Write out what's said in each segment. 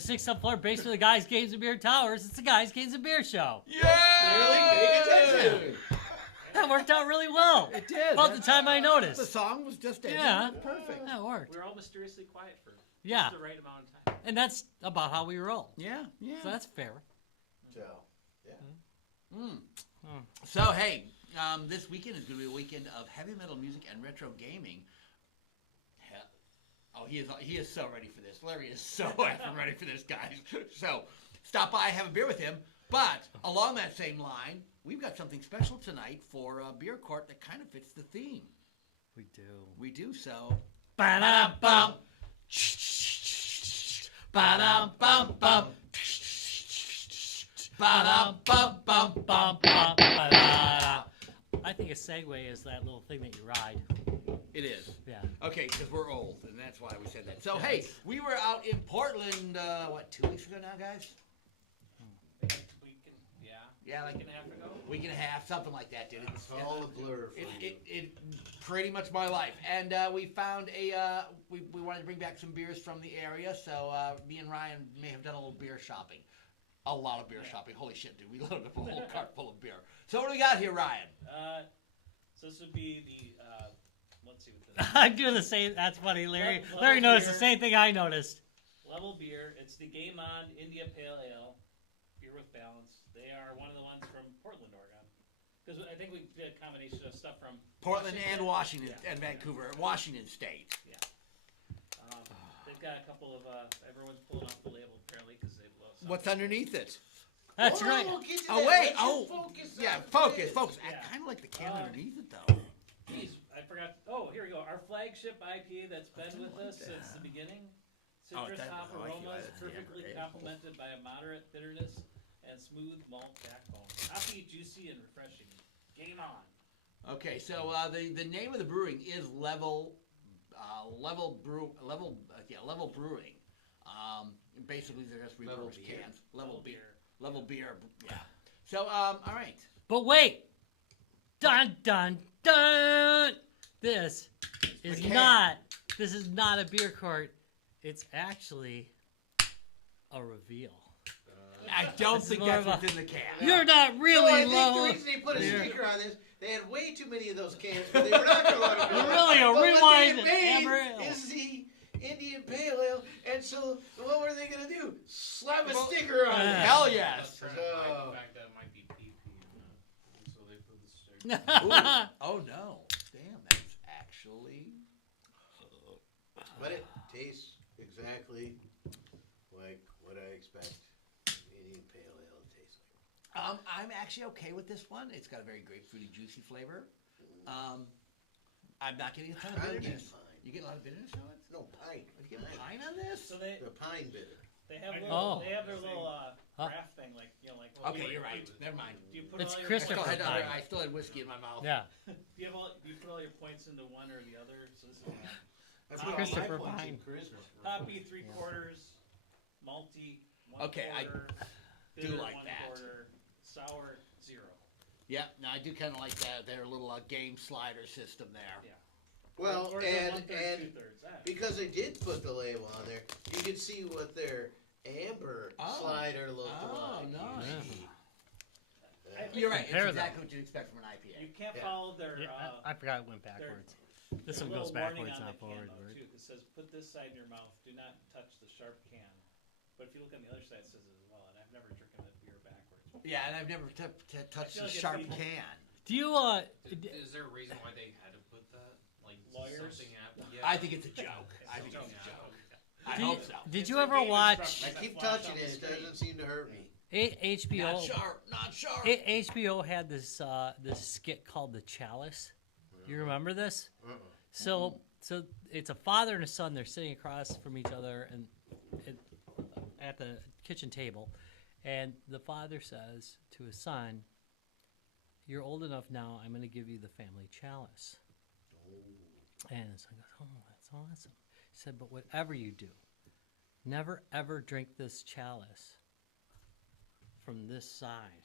the sixth floor basement of the Guys, Games, and Beer Towers. It's the Guys, Games, and Beer Show. Yeah! Clearly, paying attention. That worked out really well. It did. About the time I noticed. The song was just ending. Yeah. Perfect. That worked. We were all mysteriously quiet for Yeah. just the right amount of time. And that's about how we roll. Yeah, yeah. So that's fair. So, yeah. So, hey, this weekend is going to be a weekend of heavy metal music and retro gaming. Oh, he is so ready for this. Larry is so effing ready for this, guys. So, stop by, have a beer with him. But along that same line, we've got something special tonight for Beer Court that kind of fits the theme. We do. We do so. Ba-da-bum. Ba-dum-bum-bum. Ba-dum-bum-bum-bum. Ba-da. I think a segue is that little thing that you ride. It is. Yeah. Okay, because we're old, and that's why we said that. So, hey, we were out in Portland, 2 weeks ago now, guys? Yeah, like week and a half ago. week and a half, something like that, dude. It's All a blur for you. it pretty much my life. And we found we wanted to bring back some beers from the area, so me and Ryan may have done a little beer shopping. A lot of beer shopping. Holy shit, dude. We loaded up a whole cart full of beer. So what do we got here, Ryan? So this would be the, let's see what this is. I'm doing the same. That's funny. Larry Level noticed the beer. same thing I noticed. Level beer. It's the Game On India Pale Ale. Beer with balance. They are one of the ones from Portland, Oregon. Because I think we did a combination of stuff from Portland and Washington Yeah. and Vancouver, Washington State. Yeah. They've got a couple of, everyone's pulling off the label apparently because they love something. What's underneath it? That's right. We'll get to Oh, that. wait. Let's Oh, just focus yeah, on focus. this. I Yeah. kind of like the can underneath it, though. Geez, I forgot. Oh, here we go. Our flagship IPA that's been kinda with like us since that. the beginning. Oh, Citrus that- hop I like you. aromas, That's perfectly amber ale. complemented by a moderate bitterness and smooth malt backbone. Hoppy, juicy, and refreshing. Game on. Okay, so the name of the brewing is Level Brewing. Basically, they're just Level refurbished beer. cans. Level beer. Yeah. So all right. But wait. Dun dun dun. This is can. not. This is not a beer court. It's actually a reveal. I don't This is think more that's of a- what's in the can. You're not So really I think low. the reason they put a beer. sticker on this, they had way too many of those cans, but they were not going to let them go. Really a But rewind what they had Amber Ale. made is the Indian Pale Ale, and so what were they going to do? Slap a sticker on it. Hell yes. So, In fact, that might be PP. So they put the sticker. Ooh. Oh no. Damn, that's actually. but it tastes exactly like what I expect Indian Pale Ale to taste like. I'm actually okay with this one. It's got a very grapefruity, juicy flavor. I'm not getting a ton of I'm bitterness. getting pine. You get a lot of bitterness on it? No, pine. You get pine on this? So they The pine bitter. have Oh. they have their little graph thing like like. well, Okay, you- you're right. Never mind. Do you put It's all your I Christopher still, had, pine. I still had whiskey in my mouth. Yeah. Do you put all your points into one or the other? So this is I put all my Christopher points Pine. in charisma. hoppy 3/4, malty 1/4. Okay, I bitter like 1/4, that. sour 0. Yeah, no, I do kind of like that. Their little game slider system there. Yeah. Well, Or is it and 1/3, 2/3? because they did put the label on there, you could see what their amber Oh. slider looked Oh, like. nice. I think You're right. It's Compare exactly what you'd expect from an IPA. You can't Yeah. follow their. Yeah, I forgot it went backwards. This their one goes little warning backwards, on not the can, forward. though, too. It says, "Put this side in your mouth. Do not touch the sharp can." But if you look on the other side, it says it as well. And I've never drinking a beer backwards. Yeah, and I've never touched feel a like if sharp people- can. Do you Is there a reason why they had to put that? Like Lawyers? something happened? Yeah. I think it's a joke. I think it's a joke. I Did- hope so. did It's you like ever game watch instructions I that keep flash touching on it. the It screen. doesn't seem to hurt me. HBO? Not sharp. Not sharp. HBO had this skit called The Chalice. You remember this? So it's a father and a son. They're sitting across from each other and at the kitchen table, and the father says to his son, "You're old enough now. I'm going to give you the family chalice." And his son goes, "Oh, that's awesome." He said, "But whatever you do, never ever drink this chalice from this side."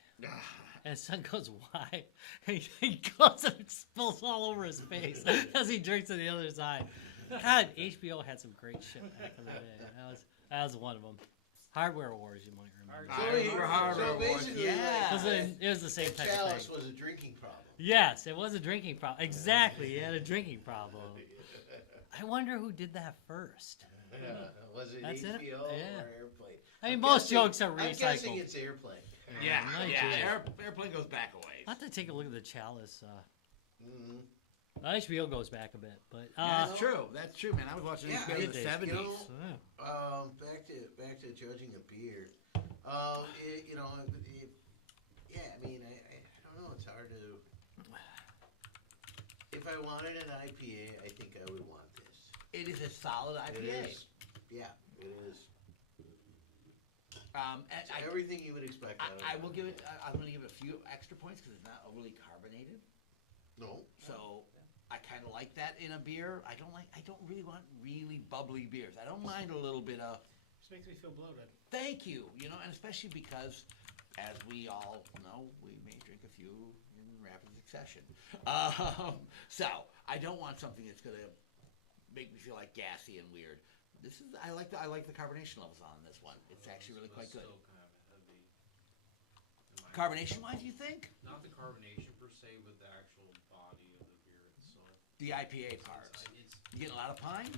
And his son goes, "Why?" And he goes and it spills all over his face as he drinks on the other side. God, HBO had some great shit back in the day. That was one of them. Hardware Wars, you might remember. Hardware I remember Hardware Wars. basically, Yeah. It was the same type of Chalice thing. was a drinking problem. Yes, it was a drinking problem. Exactly, he had a drinking problem. I wonder who did that first. Was it That's it? HBO Yeah. or Airplane? I mean, I'm most guessing- jokes are I'm guessing recycled. it's Airplane. Yeah, Might yeah. be. Airplane goes back a ways. I'll have to take a look at the Chalice. Mm-hmm. HBO goes back a bit, but That's true. That's true, man. I was watching Yeah, HBO in the it is. 70s. You know, oh. back to judging a beer. Yeah, I mean, I don't know. It's hard to. If I wanted an IPA, I think I would want this. It is a solid It IPA. is. Yeah, it is. And It's everything you would expect. Out of I it. will give it. I'm going to give it a few extra points because it's not overly carbonated. No. So I kind of like that in a beer. I don't really want really bubbly beers. I don't mind a little bit of. Just makes me feel bloated. Thank you. And especially because, as we all know, we may drink a few in rapid succession. So I don't want something that's going to make me feel like gassy and weird. This is I like the carbonation levels on this one. It's actually really quite good. Still kind of heavy. in my Carbonation wise, you think? opinion. Not the carbonation per se, but the actual body of the beer itself. The IPA part. It's You getting a lot of pine?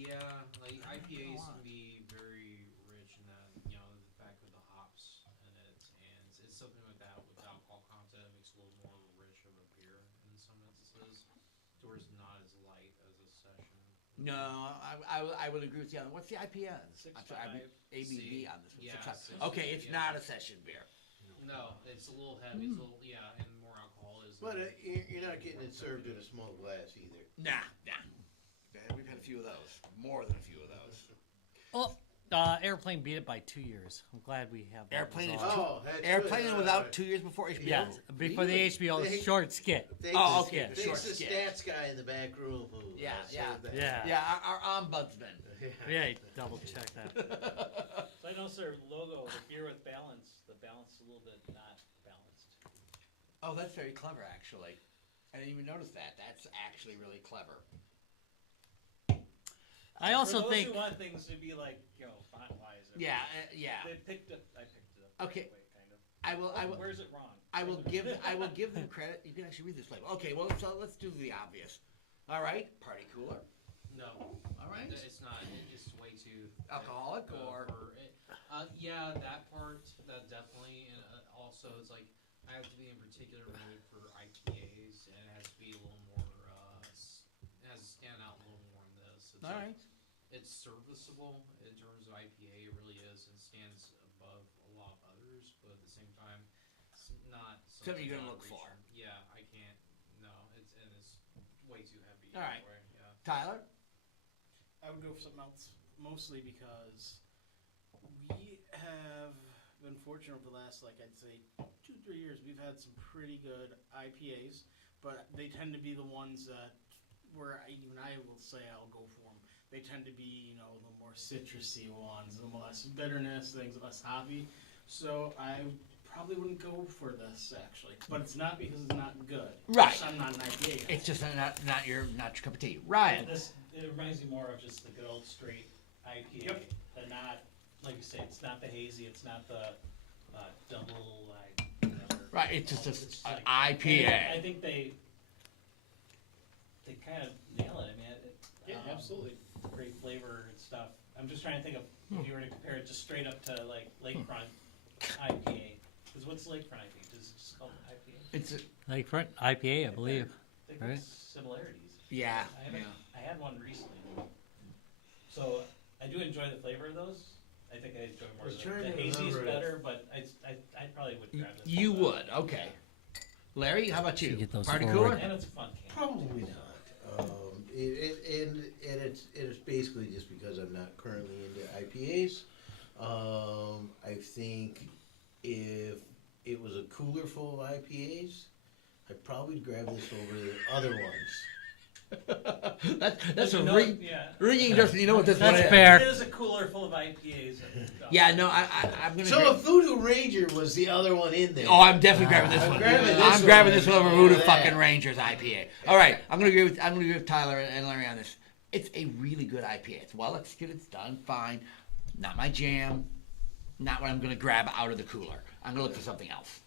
yeah, like IPAs on. can be very rich in that the fact with the hops in it, and it's something with that with the alcohol content it makes a little more rich of a beer in some instances, to where it's not as light as a session. No, I would agree with you. What's the IPA? I'm sorry, 6.5. ABV C. on this one. Yeah, 6.5. Okay, it's yeah. not a session beer. No, it's a little heavy. It's a little and more alcohol is. But you're not getting it served in a small glass either. Nah. We've had a few of those. More than a few of those. Oh, Airplane beat it by 2 years. I'm glad we have that Airplane is resolved. Oh, that's Airplane good. was out 2 years before HBO. Yes, before the HBO They- short skit. Thanks, Oh, okay. skit. The short Thanks to skit. stats guy in the back room who Yeah, served that. Yeah. Yeah, our ombudsman. Yeah, double check that. So I noticed their logo, the beer with balance. The balance is a little bit not balanced. Oh, that's very clever, actually. I didn't even notice that. That's actually really clever. I also For those think who want things to be like font wise. Yeah, yeah. They picked it. I picked it up. Okay. That way, kind of. I will. Where's it wrong? I will give them credit. You can actually read this label. Okay, well, so let's do the obvious. All right, party cooler. No, All right, it's not. It's way too alcoholic or yeah, that part that definitely, and also it's like I have to be in particular mood for IPAs, and it has to be a little more. It has to stand out a little more in this. It's all like, right. It's serviceable in terms of IPA. It really is, and stands above a lot of others. But at the same time, it's not Something you're gonna not look for. reaching. Yeah, I can't. No, it's way too heavy. All right. Anyway, yeah. Tyler. I would go for something else, mostly because we have been fortunate over the last, I'd say 2-3 years. We've had some pretty good IPAs, but they tend to be the ones that where even I will say I'll go for them. They tend to be, the more citrusy ones, the less bitterness, things less hoppy. So I probably wouldn't go for this actually, but it's not because it's not good. Right. I'm not an IPA guy. It's just not your cup of tea. Ryan. It reminds me more of just the good old straight IPA. Yep. And not, like you say, it's not the hazy, it's not the double, whatever. Right. It's just It's an like- IPA. I think they kind of nail it. I mean, Yeah, absolutely. great flavor and stuff. I'm just trying to think of if you were to compare it just straight up to Lakefront IPA. Because what's Lakefront IPA? Is it just called IPA? It's Lakefront IPA, I believe. I think Right. there's similarities. yeah. I had one recently. So I do enjoy the flavor of those. I think I enjoy more I was of trying the to hazy is remember it. better, but I probably would grab this. You one. would. Okay. Larry, how about you? Should get those Party forward. cooler. And it's a fun can. Probably not. And it's basically just because I'm not currently into IPAs. I think if it was a cooler full of IPAs, I'd probably grab this over the other ones. That's a You know, ring. yeah. Ringing just. You know what this That's one is? fair. It is a cooler full of IPAs. Yeah. No. I'm gonna. So grab- if Voodoo Ranger was the other one in there. Oh, I'm definitely grabbing this I'm one. grabbing this I'm one. grabbing this one over Voodoo Yeah. fucking Rangers IPA. All right, I'm gonna agree with Tyler and Larry on this. It's a really good IPA. It's well executed. It's done fine. Not my jam. not what I'm going to grab out of the cooler. I'm going to look for something else.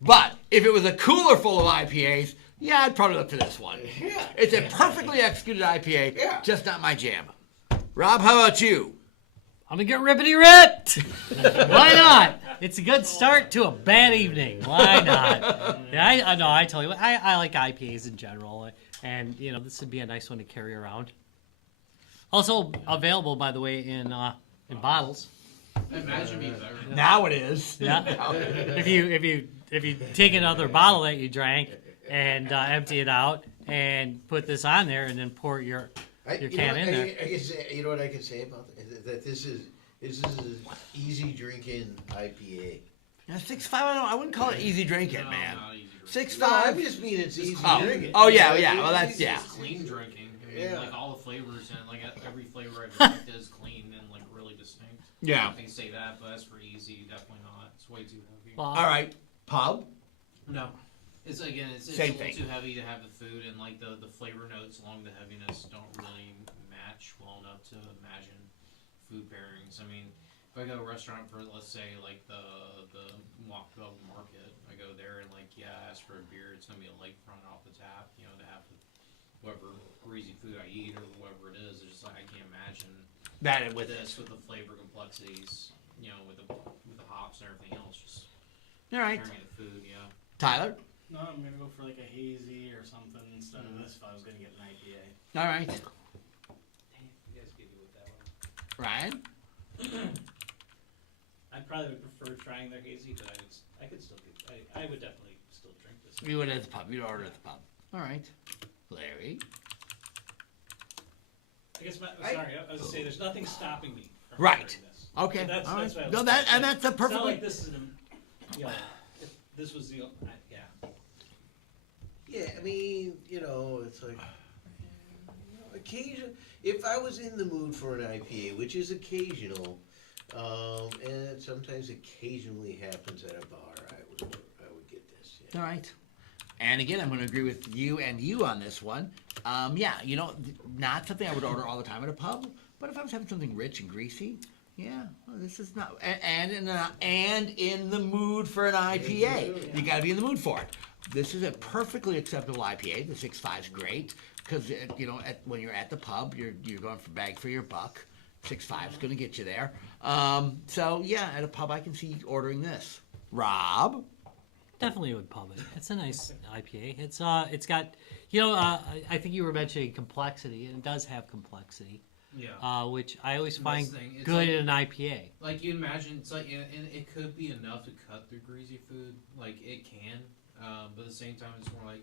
But if it was a cooler full of IPAs, yeah, I'd probably look for this one. Yeah. It's a perfectly executed IPA, Yeah. just not my jam. Rob, how about you? I'm gonna get rippity ripped. Why not? It's a good start to a bad evening. Why not? Yeah, I tell you what, I like IPAs in general, and this would be a nice one to carry around. Also available, by the way, in bottles. Imagine me better. Now it is. Yeah. if you take another bottle that you drank and empty it out and put this on there and then pour your can in there. I can say, you know what I can say about that? This is an easy drinking IPA. Yeah, 6.5. I wouldn't call it easy drinking, No, man. not easy drinking. 6.5. No, I just mean it's easy Oh. drinking. Oh, yeah, yeah. Well, that's Easy. yeah. It's clean drinking. I mean, Yeah. like all the flavors and like every flavor I've drank is clean and like really distinct. Yeah. I can say that, but as for easy, definitely not. It's way too heavy. Well, All right, pub. No. It's again, it's Same a little thing. too heavy to have the food, and like the flavor notes along the heaviness don't really match well enough to imagine food pairings. I mean, if I go to a restaurant for, let's say, like the Walkdog Market, I go there and like, yeah, I ask for a beer, it's gonna be a lakefront off the tap, to have whatever greasy food I eat or whatever it is. It's just like I can't imagine That and with this with the flavor complexities, with the hops and everything else, just All right, pairing the food, yeah. Tyler. No, I'm gonna go for like a hazy or something instead of this if I was gonna get an IPA. All right, You guys give me with that one. Ryan. I probably would prefer trying their hazy, but I could still I would definitely still drink this. You would at the pub. You'd order at the pub. All right, Larry. I guess sorry, I was gonna say there's nothing stopping me from Right. ordering this. Okay. So that's all right. what I was No, saying. that's a It's not perfectly. like this is if this was the yeah. Yeah, I mean, it's like occasion. If I was in the mood for an IPA, which is occasional, and it sometimes occasionally happens at a bar, I would get this. Yeah. All right. And again, I'm going to agree with you and you on this one. Yeah, not something I would order all the time at a pub, but if I was having something rich and greasy, yeah, well, this is not. And in the mood for an IPA, you got to be in the mood for it. This is a perfectly acceptable IPA. The 6.5 is great because when you're at the pub, you're going for bang for your buck. 6.5 is going to get you there. So yeah, at a pub, I can see ordering this. Rob. definitely would pub it. It's a nice IPA. It's got I think you were mentioning complexity, and it does have complexity, Yeah. which I always And find that's the thing, it's good like- in an IPA. Like you imagine, it's like, and it could be enough to cut through greasy food. Like it can, but at the same time, it's more like,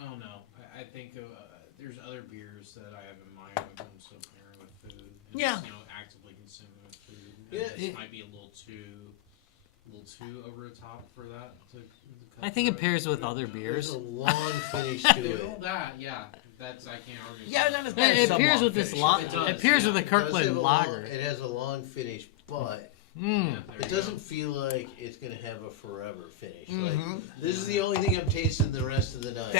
I don't know. I think there's other beers that I have in mind when it comes to pairing with food. And Yeah. just, actively consuming with food. And Yeah, this it- might be a little too over the top for that. To cut I think it through pairs with other There's beers. a long finish to You it. know that, yeah. That's I can't argue. Yeah, with not that. as bad as It some pairs long with this finish. lo- It does, It pairs with yeah. the It does Kirkland have a lager. Long, it has a long finish, but Yeah, Mm. there it you doesn't go. feel like it's gonna have a forever finish. Mhm. Like this is the only thing I'm tasting the rest of the night.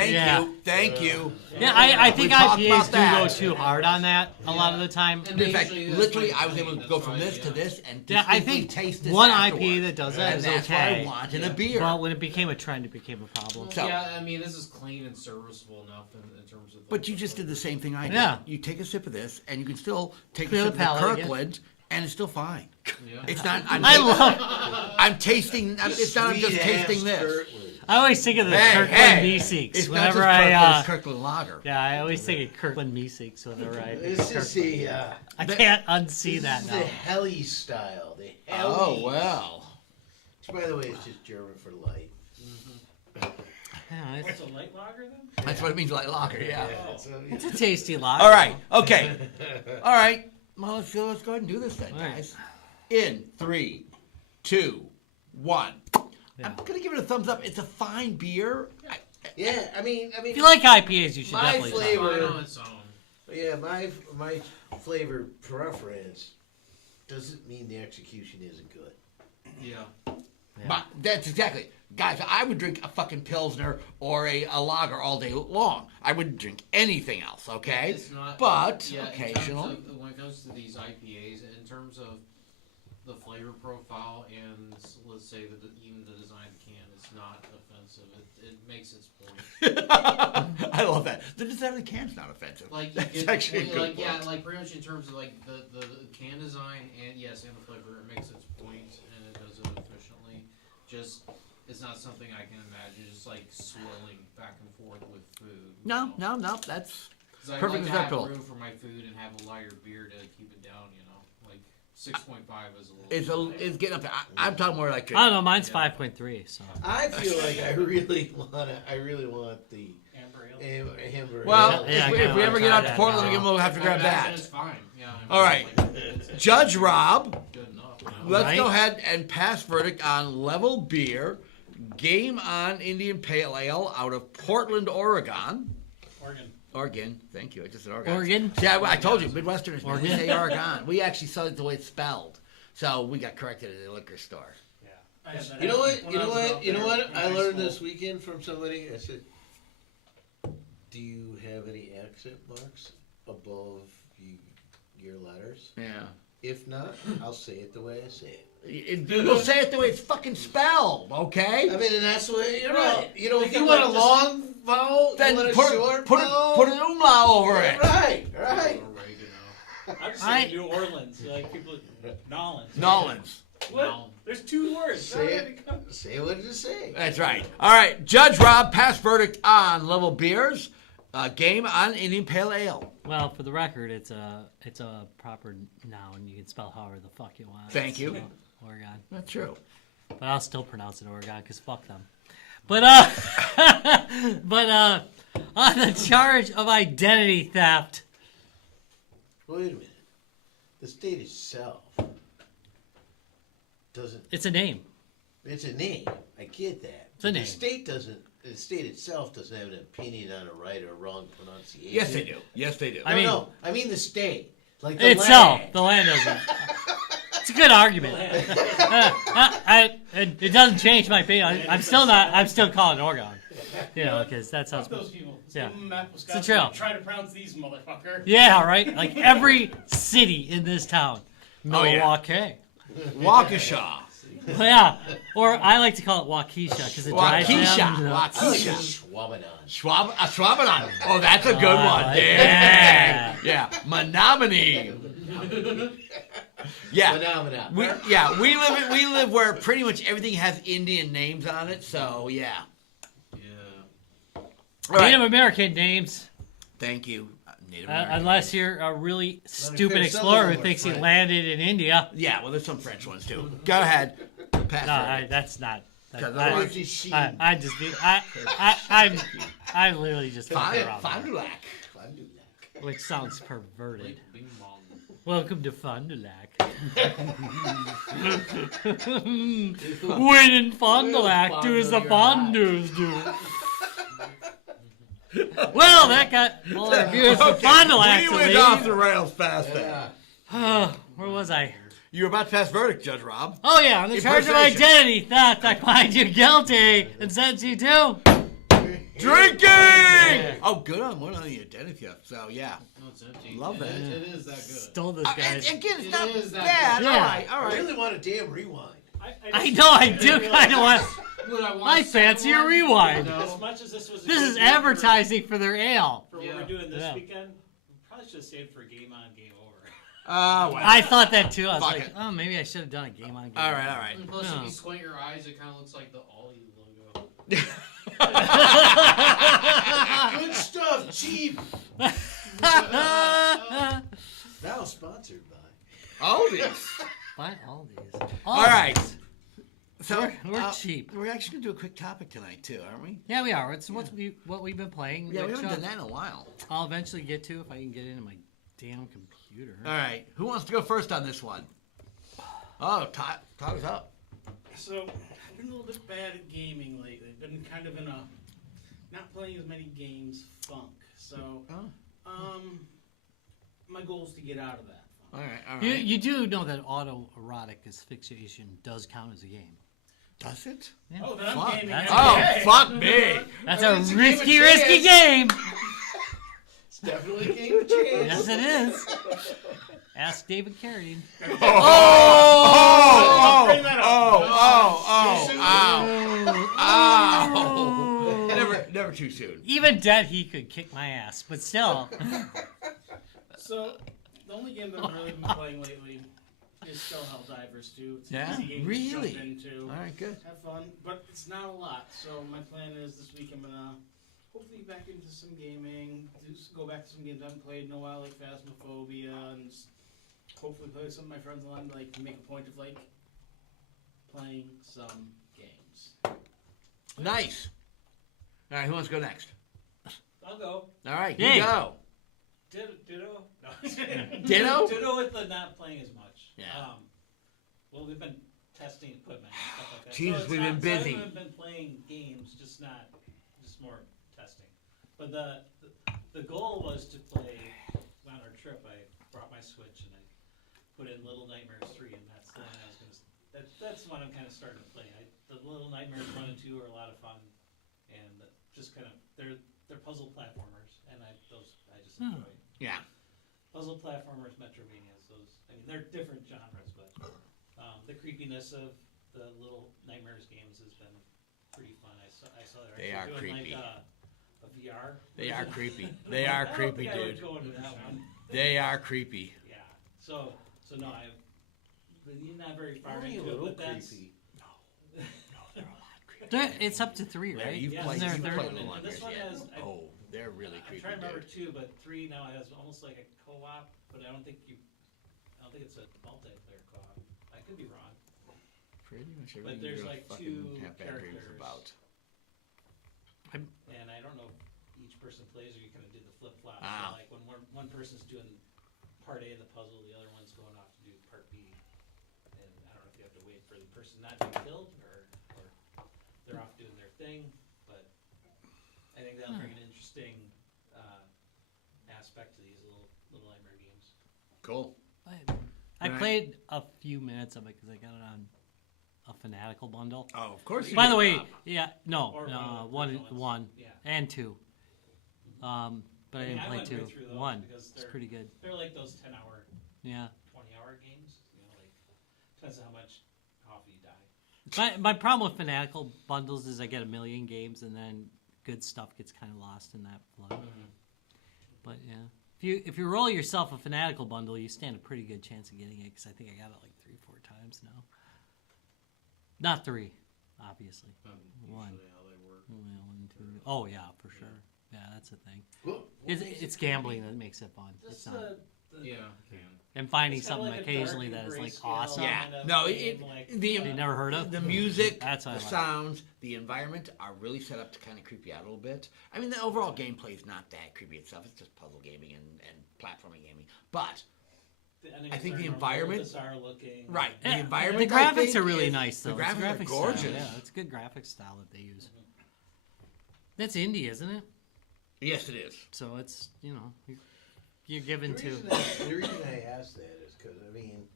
Thank you. Yeah, I think We talked IPAs about do that. go too hard on that a lot of the time. And In fact, usually that's literally, my I was able to point, go that's from why, this to yeah. this and Yeah, I distinctly think taste this one afterwards. IPA that does that And is that's what I okay. want in a Yeah. beer. Well, when it became a trend, it became a problem. So- Yeah, I mean, this is clean and serviceable enough in terms of. But you just did the same thing I did. Yeah. You take a sip of this, and you can still take Clear a the sip of palate the again. Kirkland, and it's still fine. Yeah. It's not. I'm, I love. I'm tasting. It's not. I'm just Sweet-ass tasting this. Kirkland. I always think of the Hey, Kirkland hey, Meeseeks It's not whenever just Kirkland. I. It's Kirkland Lager. Yeah, I always think of Kirkland Meeseeks whenever I. think This of is Kirkland. the I can't unsee this that is now. the heli style. The heli. Oh well. Which, by the way, is just German for light. Yeah, What's a light lager then? That's what it means, like lager. Yeah. it's a tasty lager. All right. Okay. All right. Well, let's go ahead and do this then, All right. guys. In 3, 2, 1. Yeah. I'm gonna give it a thumbs up. It's a fine beer. Yeah, I mean, If you like IPAs, you should My definitely try. flavor- Fine on its own. yeah, my flavor preference doesn't mean the execution isn't good. Yeah. Yeah. But that's exactly, guys. I would drink a fucking pilsner or a lager all day long. I wouldn't drink anything else. Okay. It's not. But yeah, occasional. In terms of, when it comes to these IPAs, in terms of the flavor profile and let's say that even the design of the can is not offensive. It makes its point. I love that. The design of the can's not offensive. Like That's it, actually a good like point. yeah, like pretty much in terms of like the can design and yes, and the flavor, it makes its point and it does it efficiently. Just it's not something I can imagine just like swirling back and forth with food. No, that's 'Cause I perfect like to have acceptable. room for my food and have a lighter beer to keep it down. You know, like 6.5 is a little. It's getting up there. I'm talking more like I don't know. Mine's Yeah. 5.3. So I feel like I really want the Amber Ale. hamburger. well, Yeah, I if kinda we ever wanna get try out to that Portland now. again, we'll have to grab that. It's fine. Yeah. I mean, All right. it's Judge Rob, good enough. let's Right. go ahead and pass verdict on Level Beer, Game On Indian Pale Ale out of Portland, Oregon. Oregon, thank you. I just said Oregon. Oregon? Yeah, I told you, Midwesterners, man, we Oregon? say Oregon. We actually saw it the way it's spelled. So we got corrected at the liquor store. I had that You know what? happen You when know I was what? out You know there what? in I high learned school. this weekend from somebody. I said, "Do you have any accent marks above your letters? Yeah. If not, I'll say it the way I say it." We'll say it the way it's fucking spelled, okay? I mean, and that's the way you're Well, right. You know, if think you want a about this- long vowel, Then you want a put short put vowel. an umlaut over it. Right. Oregano. I'm just I- saying New Orleans. Like people, Nolans. Nolans. What? No. There's 2 words. Say How did it. it come? Say what it say. That's right. All right, Judge Rob, pass verdict on Level Beers, Game On Indian Pale Ale. well, for the record, it's a proper noun. You can spell however the fuck you want. Thank you. So, Oregon. That's true. But I'll still pronounce it Oregon because fuck them. But on the charge of identity theft, Wait a minute. The state itself doesn't. it's a name. It's a name. I get that. It's a But name. The state doesn't. The state itself doesn't have an opinion on a right or wrong pronunciation. Yes, they do. Yes, they do. No, I mean- no. I mean the state. Like the Itself, land. the land doesn't. It's a good argument. It doesn't change my opinion. I'm still calling it Oregon. You know, because that sounds. Fuck those people. Let's Yeah. give them a map of Wisconsin trail. and try to pronounce these motherfucker. Yeah, right. Like every city in this town, Oh, yeah. Milwaukee. Waukesha. Well, yeah, or I like to call it Waukesha because it drives Waukesha. them. I like Waukesha. Schwabanon. Schwabanon. Oh, that's a good one. like Yeah. Yeah. Menominee. Yeah. Phenomena. We live where pretty much everything has Indian names on it, so yeah. Yeah. All right. Native American names, Thank you. Native American. unless you're a really stupid fair, some of explorer them who are the French. landed in India. Yeah, well, there's some French ones too. Go ahead. Pass No, verdict. that's not. Because I, otherwise- I just be. I'm literally just fucking around, Fond du Lac. which sounds perverted. Like Bing Bong. Welcome to Fond du Lac. When in Fond du Lac, do as the fondues do. Well, that got all our viewers from Fond du Lac We to went leave. off the rails fast there. Where was I? You were about to pass verdict, Judge Rob. Oh yeah, on the charge of Impersonation. identity theft, I find you guilty and sentence you to. Drinking! Oh, good on one on the identity theft. So, yeah. No, it's empty. Love that. It is that good. Stole this And guy's. again, it's It not is that bad. good. All Yeah. right, all I right. really want a damn rewind. I know, I do kind of want. Would I want I a second fancy a one? rewind. No. As much as this was. a This good is week for- advertising for their ale. For what Yeah. we're doing this Yeah. weekend, we probably should have saved for game on, game over. Well. I thought that too. I was Fuck like, it. oh, maybe I should have done a game on game. All right, all right. And plus, No. if you squint your eyes, it kind of looks like the Ollie logo. Good stuff, cheap. Now sponsored by. Oldies. Buy all these. All right. So We're cheap. We're actually gonna do a quick topic tonight too, aren't we? Yeah, we are. It's what we've been playing. Yeah, we which, haven't done that in a while. I'll eventually get to if I can get into my damn computer. All right. Who wants to go first on this one? Oh, Tyler's up. So, I've been a little bit bad at gaming lately. Been kind of in a not playing as many games funk. So, my goal is to get out of that All funk. right, all You, right. you do know that autoerotic asphyxiation does count as a game. Does it? Yeah. Oh, then I'm Fuck. gaming. That's- every Oh, day. fuck me. That's Well, a it's a game of risky chance. game. It's definitely a game of chance. Yes, it is. Ask David Carradine. Oh! never too soon. Even dead, he could kick my ass, but still. So, the only game that I've really been playing lately is still Helldivers 2. It's an Yeah? easy game Really? to jump into. All right, good. Have fun, but it's not a lot. So my plan is this week I'm gonna hopefully get back into some gaming, go back to some games I haven't played in a while, like Phasmophobia, and just hopefully play with some of my friends online. Like make a point of like playing some games. Nice. All right, who wants to go next? I'll go. All right, Yay. you go. Ditto? No. Ditto? Ditto with the not playing as much. Yeah. Well, we've been testing equipment and stuff like that. Jesus, it's we've been so I busy. haven't been playing games, just more testing. But the goal was to play on our trip. I brought my Switch and I put in Little Nightmares 3, and that's the one I was gonna. That's the one I'm kind of starting to play. The Little Nightmares 1 and 2 are a lot of fun, and just kind of they're puzzle platformers, and I just enjoy. Yeah. Puzzle platformers, Metrovanias, they're different genres, but the creepiness of the Little Nightmares games has been pretty fun. I saw they're They are actually doing creepy. like a VR. They are creepy. They are creepy, I would dude. go into that one. They are creepy. Yeah. So no, I've been not very far Only a into it, little but that's. creepy. No, they're a lot creepy. It's up to 3, Yeah, right? you've Yeah, played, Isn't there a you've third played one? Little And this Nightmares one yet. has- Oh, they're really I'm creepy, trying to remember dude. 2, but 3 now has almost like a co-op, but I don't think it's a multiplayer co-op. I could be wrong. Pretty much But everything there's you're like fucking 2 have bad dreams characters. about. And I don't know if each person plays or you kind of do the flip flop. Ah. So like when one person's doing part A of the puzzle, the other one's going off to do part B. And I don't know if you have to wait for the person not to be killed or they're off doing their thing. But I think that'll bring an interesting aspect to these little nightmare games. Cool. I Right. played a few minutes of it because I got it on a Fanatical bundle. Oh, of course you By did, the way, Rob. yeah, no, Or one, original ones. one, Yeah. and 2. But I I didn't mean, I play went 2. right through those 1, because it's they're- pretty good. They're like those 10-hour, Yeah. 20-hour games. Like depends on how much coffee you die. My problem with Fanatical bundles is I get a million games and then good stuff gets kind of lost in that flood. But yeah, if you roll yourself a Fanatical bundle, you stand a pretty good chance of getting it because I think I got it like 3-4 times now. Not 3, obviously. One. Usually how they work. Well, 1, 2. Oh yeah, for sure. Yeah, that's the thing. What It's makes it's it gambling that makes it fun. It's Just not. the Yeah, can. And finding it's kinda something like a occasionally dark that and is like grayscale awesome. Yeah. kind of No, game, it- like, the- You never heard of? The music, That's what I the like. sounds, the environment are really set up to kind of creep you out a little bit. I mean, the overall gameplay is not that creepy itself. It's just puzzle gaming and platforming gaming. But, enemies I think are the normal, environment- bizarre looking. right, the Yeah, environment, the I graphics think, are really is- nice, though. The It's graphics are graphics gorgeous. Style. Yeah, it's good graphics style that they use. That's indie, isn't it? Yes, it is. So it's you're given The to. reason I ask that is because, I mean,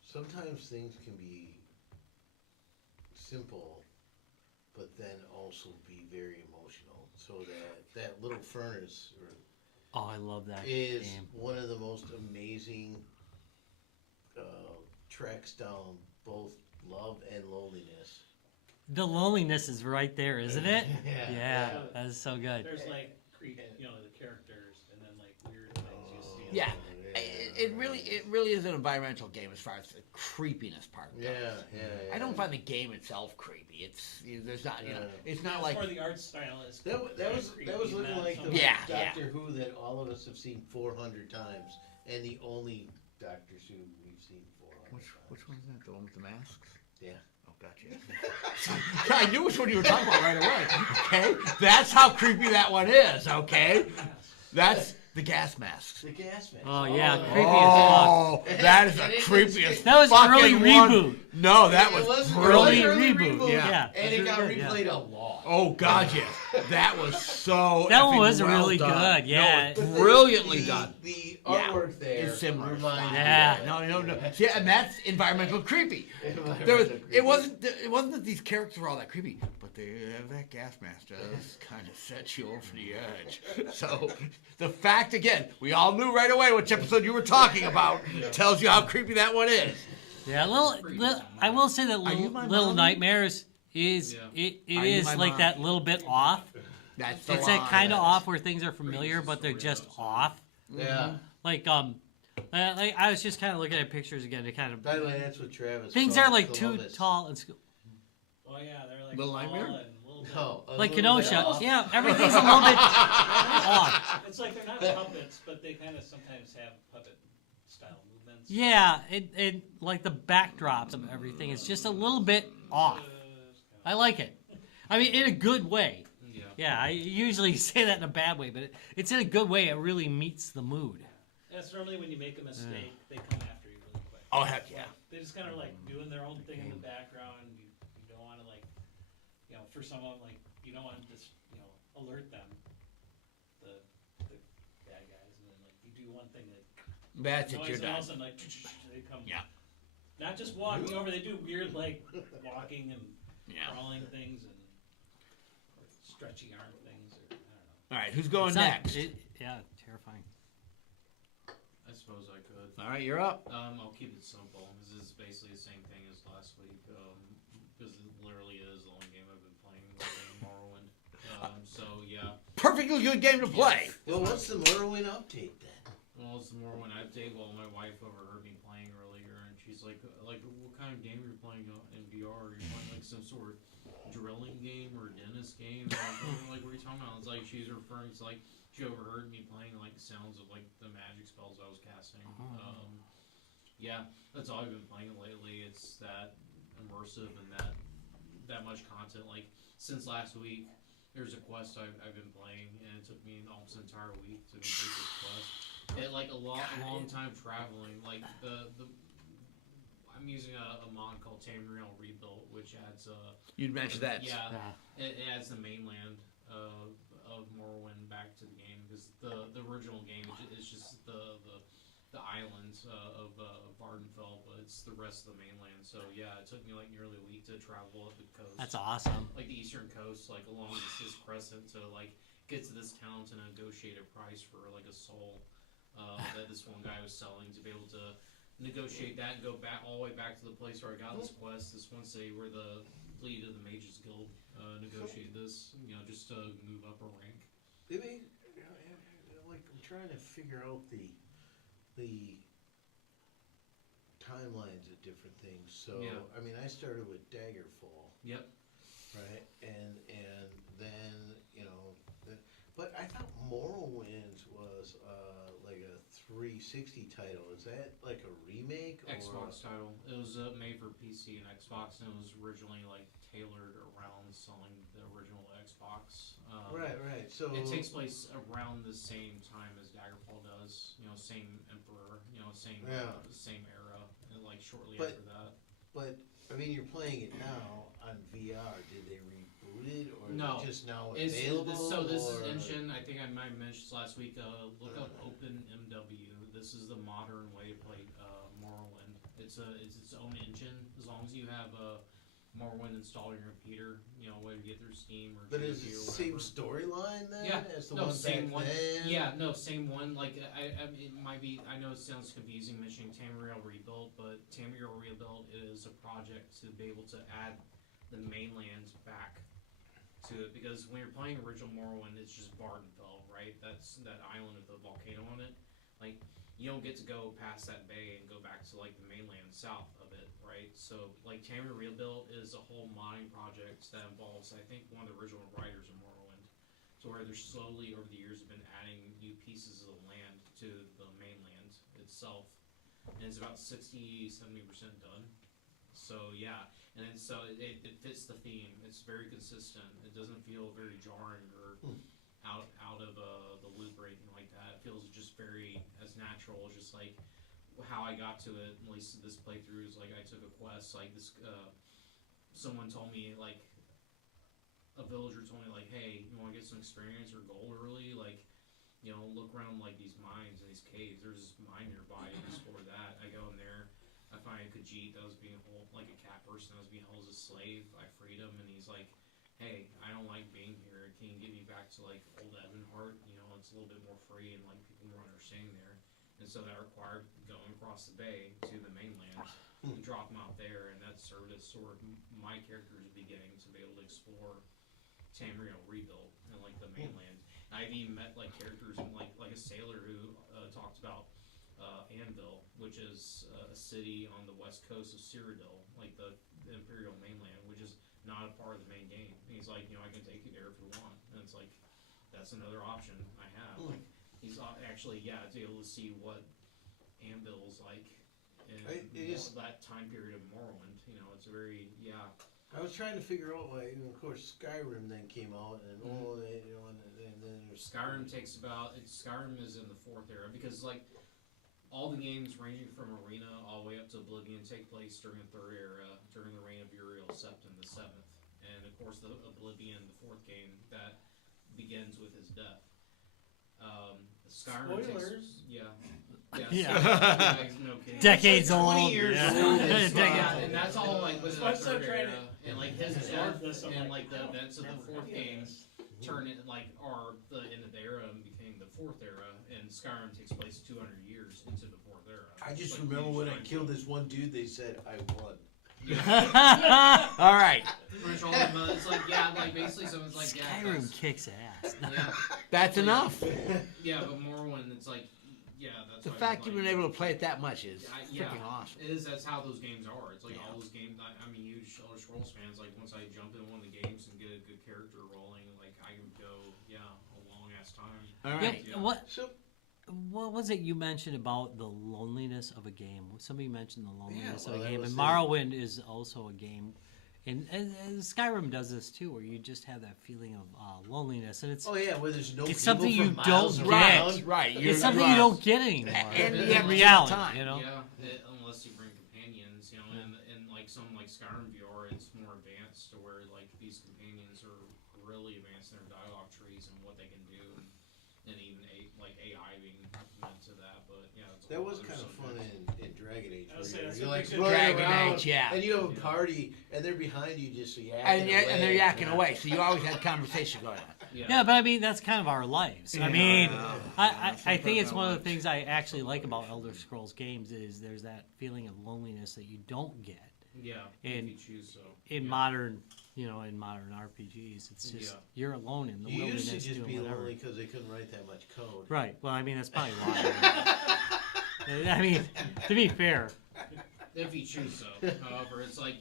sometimes things can be simple, but then also be very emotional. So that little furnace Oh, I love that is game. one of the most amazing tracks down both love and loneliness. The loneliness is right there, isn't it? Yeah, Yeah, yeah. that is so good. There's like the characters and then like weird things you see. Yeah. It really is an environmental game as far as the creepiness part goes. Yeah. I don't find the game itself creepy. There's not, it's not like Or the art style is. That was looking not like so the much- Yeah. Doctor Who that all of us have seen 400 times, and the only Doctor Who we've seen 400 times. Which one is that? The one with the masks? Yeah. Oh, gotcha. I knew which one you were talking about right away. Okay, that's how creepy that one is. Okay, that's the gas masks. The gas mask. Oh yeah, yeah. creepy Oh, that is the And it- creepiest. That was fucking early one. reboot. No, that It was was brilliant. early early reboot. Yeah. and it got Good, yeah. replayed a lot. Oh God, yes, that was so. That one effing was well really done. good, yeah. No, But brilliantly the, done. The Yeah. artwork there It's similar. reminds me Yeah. of No. See, and that's environmental creepy. Environmental There was, creepy. it wasn't that these characters were all that creepy, but that gas mask does kind of set you over the edge. So the fact again, we all knew right away which episode you were talking about. Tells you how creepy that one is. Yeah, I will say that Are you my Little mommy? Nightmares is Yeah. it Are you is my like mom? that little bit off, That's the It's line. that kind of Yes. off where things are familiar, but they're just off. Yeah. Like I was just kind of looking at pictures again to kind of. By the way, that's what Travis. Things called are like too Columbus. tall and. Oh yeah, they're like Little tall nightmare? and a little bit. No, a Like little bit Kenosha, off. yeah, everything's a little bit off. It's like they're not puppets, but they kind of sometimes have puppet style movements. Yeah, it like the backdrops of everything is just a little bit off. I like it. I mean, in a good way. Yeah. Yeah, I usually say that in a bad way, but it's in a good way. It really meets the mood. That's normally when you make a mistake, they come after you really quick. Oh, heck yeah. They just kind of like doing their own thing in the background. You don't want to like, for someone like you don't want to just alert them, the bad guys, and then like you do one thing that That's it. noise You're and done. all of a sudden like they come. Yeah. Not just walking over, they do weird like walking and Yeah. crawling things and or stretchy arm things or I don't know. All right, who's going It's not- next? yeah, terrifying. I suppose I could. All right, you're up. I'll keep it simple. This is basically the same thing as last week. Because it literally is the only game I've been playing within Morrowind. So yeah. Perfectly good game to play. Well, what's the Morrowind update then? Well, it's the Morrowind update. Well, my wife overheard me playing earlier, and she's like, what kind of game are you playing in VR? Are you playing like some sort of drilling game or dentist game? And I was like, what are you talking about? It's like she's referring to like she overheard me playing like sounds of like the magic spells I was casting. Yeah, that's all I've been playing lately. It's that immersive and that much content. Like since last week, there's a quest I've been playing, and it took me almost an entire week to complete this quest. It like a long time traveling. Like the I'm using a mod called Tamriel Rebuilt, which adds You'd mentioned that. yeah, it adds the mainland of Morrowind back to the game because the original game is just the island of Vardenfell, but it's the rest of the mainland. So yeah, it took me like nearly a week to travel up the coast. That's awesome. Like the eastern coast, like along this crescent to like get to this town to negotiate a price for like a soul that this one guy was selling to be able to negotiate that and go back all the way back to the place where I got this quest, this one city where the lead of the Mages Guild negotiated this, just to move up a rank. Maybe, like I'm trying to figure out the timelines of different things. So Yeah. I mean, I started with Daggerfall, Yep. right? And then but I thought Morrowind was like a 360 title. Is that like a remake? Xbox title. It was made for PC and Xbox, and it was originally like tailored around selling the original Xbox. Right. So It takes place around the same time as Daggerfall does. Same emperor. Same same era. And like shortly But- after that. But I mean, you're playing it now on VR. Did they reboot it, or No. is it just now This available? is or- engine. I think I might have mentioned this last week. Look up OpenMW. This is the modern way to play Morrowind. It's its own engine. As long as you have Morrowind installed on your computer, whether you get through Steam or But is G2B it or the same whatever. storyline then Yeah. as the No, one same back one. then? Yeah, no, same one. Like it might be. I know it sounds confusing mentioning Tamriel Rebuilt, but Tamriel Rebuilt is a project to be able to add the mainland back to it because when you're playing original Morrowind, it's just Vardenfell, right? That's that island with the volcano on it. Like you don't get to go past that bay and go back to like the mainland south of it, right? So like Tamriel Rebuilt is a whole mining project that involves, I think, one of the original writers of Morrowind. So where they're slowly over the years have been adding new pieces of the land to the mainland itself, and it's about 60-70% done. So yeah, and then so it fits the theme. It's very consistent. It doesn't feel very jarring or out of the loop or anything like that. It feels just very as natural as just like how I got to it. At least this playthrough is like I took a quest like this. Someone told me like a villager told me like, hey, you want to get some experience or gold early? Like, look around like these mines and these caves. There's this mine nearby. You explore that. I go in there. I find a Khajiit that was being held like a cat person that was being held as a slave. I freed him, and he's like, hey, I don't like being here. Can you get me back to like old Evanhart? It's a little bit more free and like people more understanding there. And so that required going across the bay to the mainland and drop them out there, and that served as sort of my character's beginning to be able to explore Tamriel rebuilt and like the mainland. And I've even met like characters in like a sailor who talked about Anvil, which is a city on the west coast of Cyrodiil, like the Imperial mainland, which is not a part of the main game. And he's like, I can take you there if you want. And it's like, that's another option I have. Like, he's actually, to be able to see what Anvil's like in that time period of Morrowind. It's very, I was trying to figure out why, of course, Skyrim then came out, and and then there's Skyrim Skyrim is in the 4th era, because like all the games ranging from Arena all the way up to Oblivion take place during the 3rd era, during the reign of Uriel Septim the 7th, and of course the Oblivion, the 4th game, that begins with his death. Skyrim Spoilers. No kidding. Decades old. 20 years yeah. old. And that's all like within I'm the so 3rd trying era, and like his death and like the events of the 4th game turn it are the end of the era and became the 4th era, and Skyrim takes place 200 years into the 4th era. I just Like, remember when I huge killed this one dude, they said I won. All right. It's like like basically someone's like Skyrim kicks ass. That's enough. but Morrowind, it's like that's The why fact you've like, been able to play it that much is yeah, freaking awesome. That's how those games are. It's like all those games. I'm a huge Elder Scrolls fans. Like once I jump in one of the games and get a good character rolling, like I can go a long ass time. All Yeah, right. what was it you mentioned about the loneliness of a game? Somebody mentioned the loneliness well, of a that game, was and the- Morrowind is also a game, and Skyrim does this too, where you just have that feeling of loneliness, and it's Oh yeah, where there's no It's people something for you miles don't around. get. Right. it's something you don't get anymore. And you in have to reality, take the time. Unless you bring companions, and like something like Skyrim VR, it's more advanced to where like these companions are really advanced in their dialogue trees and what they can do, and even AI being implemented to that. But it's That was there's kind of some fun good- in Dragon Age. I was where saying, that's you're what like they said. running Dragon around, Age, yeah. and you have a Yeah. party, and they're behind you just so yakking And they're away. yakking away, so you always had conversation going on. Yeah, but I mean that's kind of our lives. I mean, I That's I what think it's I one of the want. things I actually like about Elder Scrolls games is there's that feeling of loneliness that you don't get if you choose so. in modern, in modern RPGs. It's just you're alone in the You wilderness used to just doing be whatever. lonely because they couldn't write that much code. Right. Well, I mean that's probably why. I mean, to be fair, If you choose so. However, it's like,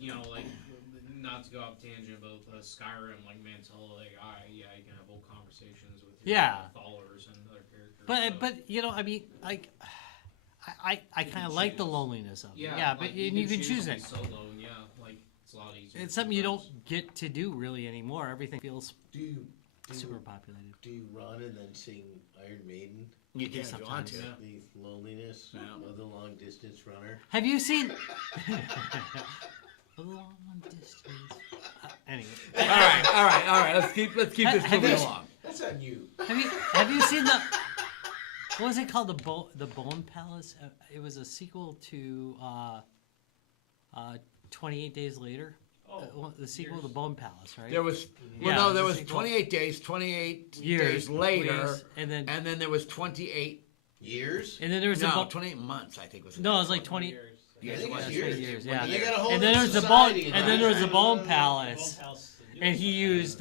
not to go off tangent, but with Skyrim, like Mantella AI, you can have whole conversations with your followers and other characters. but I mean, like, I kind of like the loneliness of it. Yeah, but like, you can choose to be it. solo, and like, it's a lot easier. It's something you don't get to do really anymore. Everything feels Do you super populated. do you run and then sing Iron Maiden? You can if you sometimes, want to. The loneliness of the long distance runner. Have you seen? A long distance. Anyway, All right. Let's keep this Have moving you- along. That's on you. have you seen the? What was it called? The Bone Palace. It was a sequel to 28 Days Later. The sequel to the Bone Palace, right? There was Yeah, was sequel. 28 days, 28 Years days later, and then there was 28. Years? and then there was No, a 28 months. I think was. no, it was like 20. I think it's 20 years. years, yeah. They got a whole And then new there was the bone, society and then there was the Bone Bone Palace, Palace, the and newest he one. used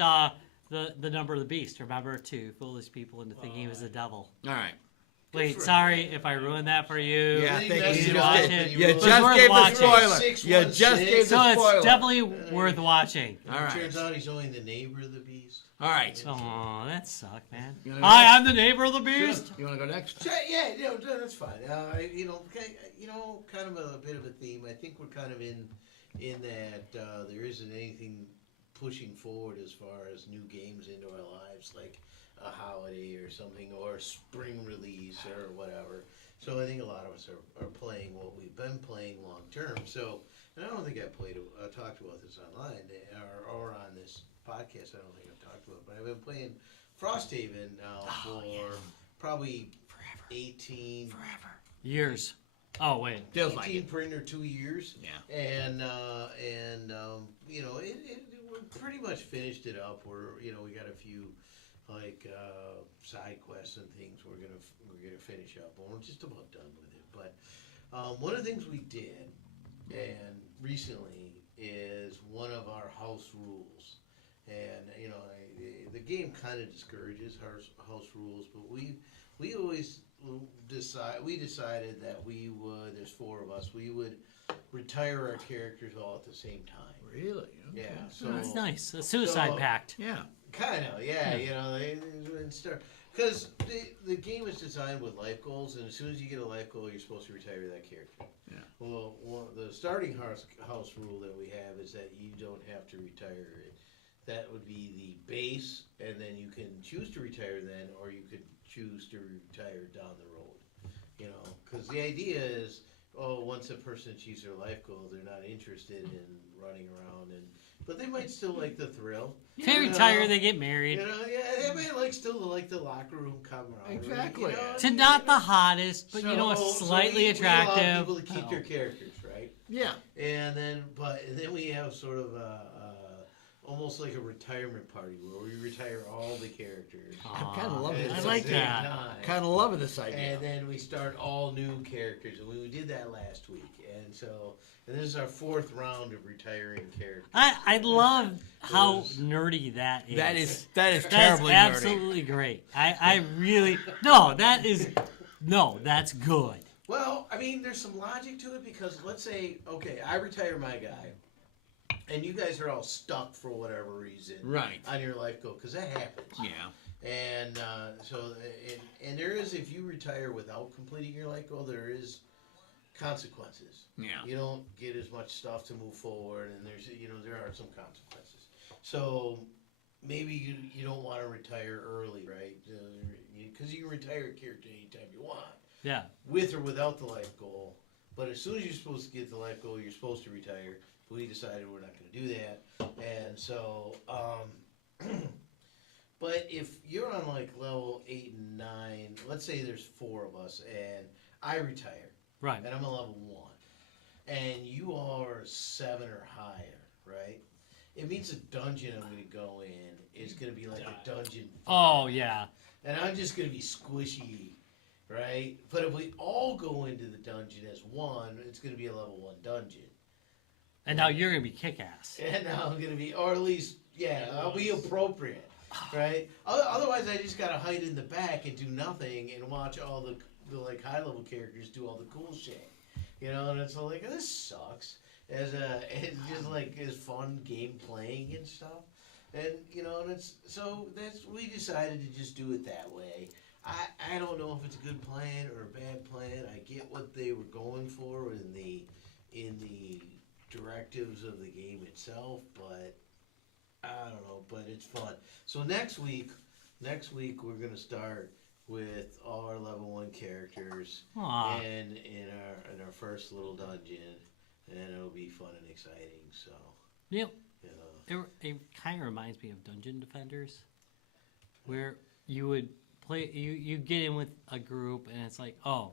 the number of the beast. Remember, to fool his people into thinking he was the devil. All right. Wait, for sorry if I ruined that for you. Yeah, I think thank that's you. You You watch just it. gave, you But it's just worth gave the watching. spoiler. 616. You just gave So the it's spoiler. definitely worth watching. All right. Turns out he's only the neighbor of the beast. All right. Oh, that sucked, man. You wanna Hi, go I'm the neighbor of the beast. You want to go next? Yeah, that's fine. Kind of a bit of a theme. I think we're kind of in that there isn't anything pushing forward as far as new games into our lives, like a holiday or something, or a spring release or whatever. So I think a lot of us are playing what we've been playing long term. So, and I don't think I've talked about this online or on this podcast. I don't think I've talked about it, but I've been playing Frosthaven now for probably 18 Years. Oh wait. Feels like 18 it. pretty near 2 years. Yeah. And we pretty much finished it up. We got a few side quests and things we're gonna finish up, and we're just about done with it. But one of the things we did and recently is one of our house rules, and the game kind of discourages house rules, but we always decided that we would. There's 4 of us. We would retire our characters all at the same time. Really? Yeah. Okay. So That's nice. A suicide pact. Yeah. kind of, yeah. They start because the game is designed with life goals, and as soon as you get a life goal, you're supposed to retire that character. Yeah. Well, the starting house rule that we have is that you don't have to retire it. That would be the base, and then you can choose to retire then, or you could choose to retire down the road. Because the idea is, once a person achieves their life goal, they're not interested in running around, but they might still like the thrill. They retire, they get married. They might still like the locker room camaraderie. Exactly. To not the hottest, but slightly we attractive. allow people to keep their characters, right? Yeah. And then we have sort of almost like a retirement party where we retire all the characters. I'm kind of loving at this. I like the same that. time. Kind of loving this idea. And then we start all new characters, and we did that last week. And this is our 4th round of retiring characters. I love how nerdy that is. That is That's terribly nerdy. absolutely great. I really that's good. Well, I mean, there's some logic to it because let's say, okay, I retire my guy, and you guys are all stuck for whatever reason Right. on your life goal, because that happens. Yeah. And and there is, if you retire without completing your life goal, there is consequences. Yeah. You don't get as much stuff to move forward, and there are some consequences. So maybe you don't want to retire early, right? Because you can retire a character anytime you want, Yeah. with or without the life goal. But as soon as you're supposed to get the life goal, you're supposed to retire. We decided we're not going to do that, and so. But if you're on like level 8 and 9, let's say there's 4 of us, and I retire, Right. and I'm a level 1, and you are 7 or higher, right? It means the dungeon I'm going to go in is going to be like a dungeon. Oh yeah. And I'm just going to be squishy, right? But if we all go into the dungeon as one, it's going to be a level 1 dungeon. And now you're gonna be kick-ass. And now I'm going to be, or at least, I'll be appropriate. Right. Otherwise, I just gotta hide in the back and do nothing and watch all the like high level characters do all the cool shit. And it's all like, this sucks. It's just like as fun game playing and stuff. And and we decided to just do it that way. I don't know if it's a good plan or a bad plan. I get what they were going for in the directives of the game itself, but I don't know, but it's fun. So next week we're gonna start with all our level 1 characters Aw. and in our first little dungeon, and it'll be fun and exciting. So Yep. It kind of reminds me of Dungeon Defenders, where you would play. You get in with a group, and it's like, oh,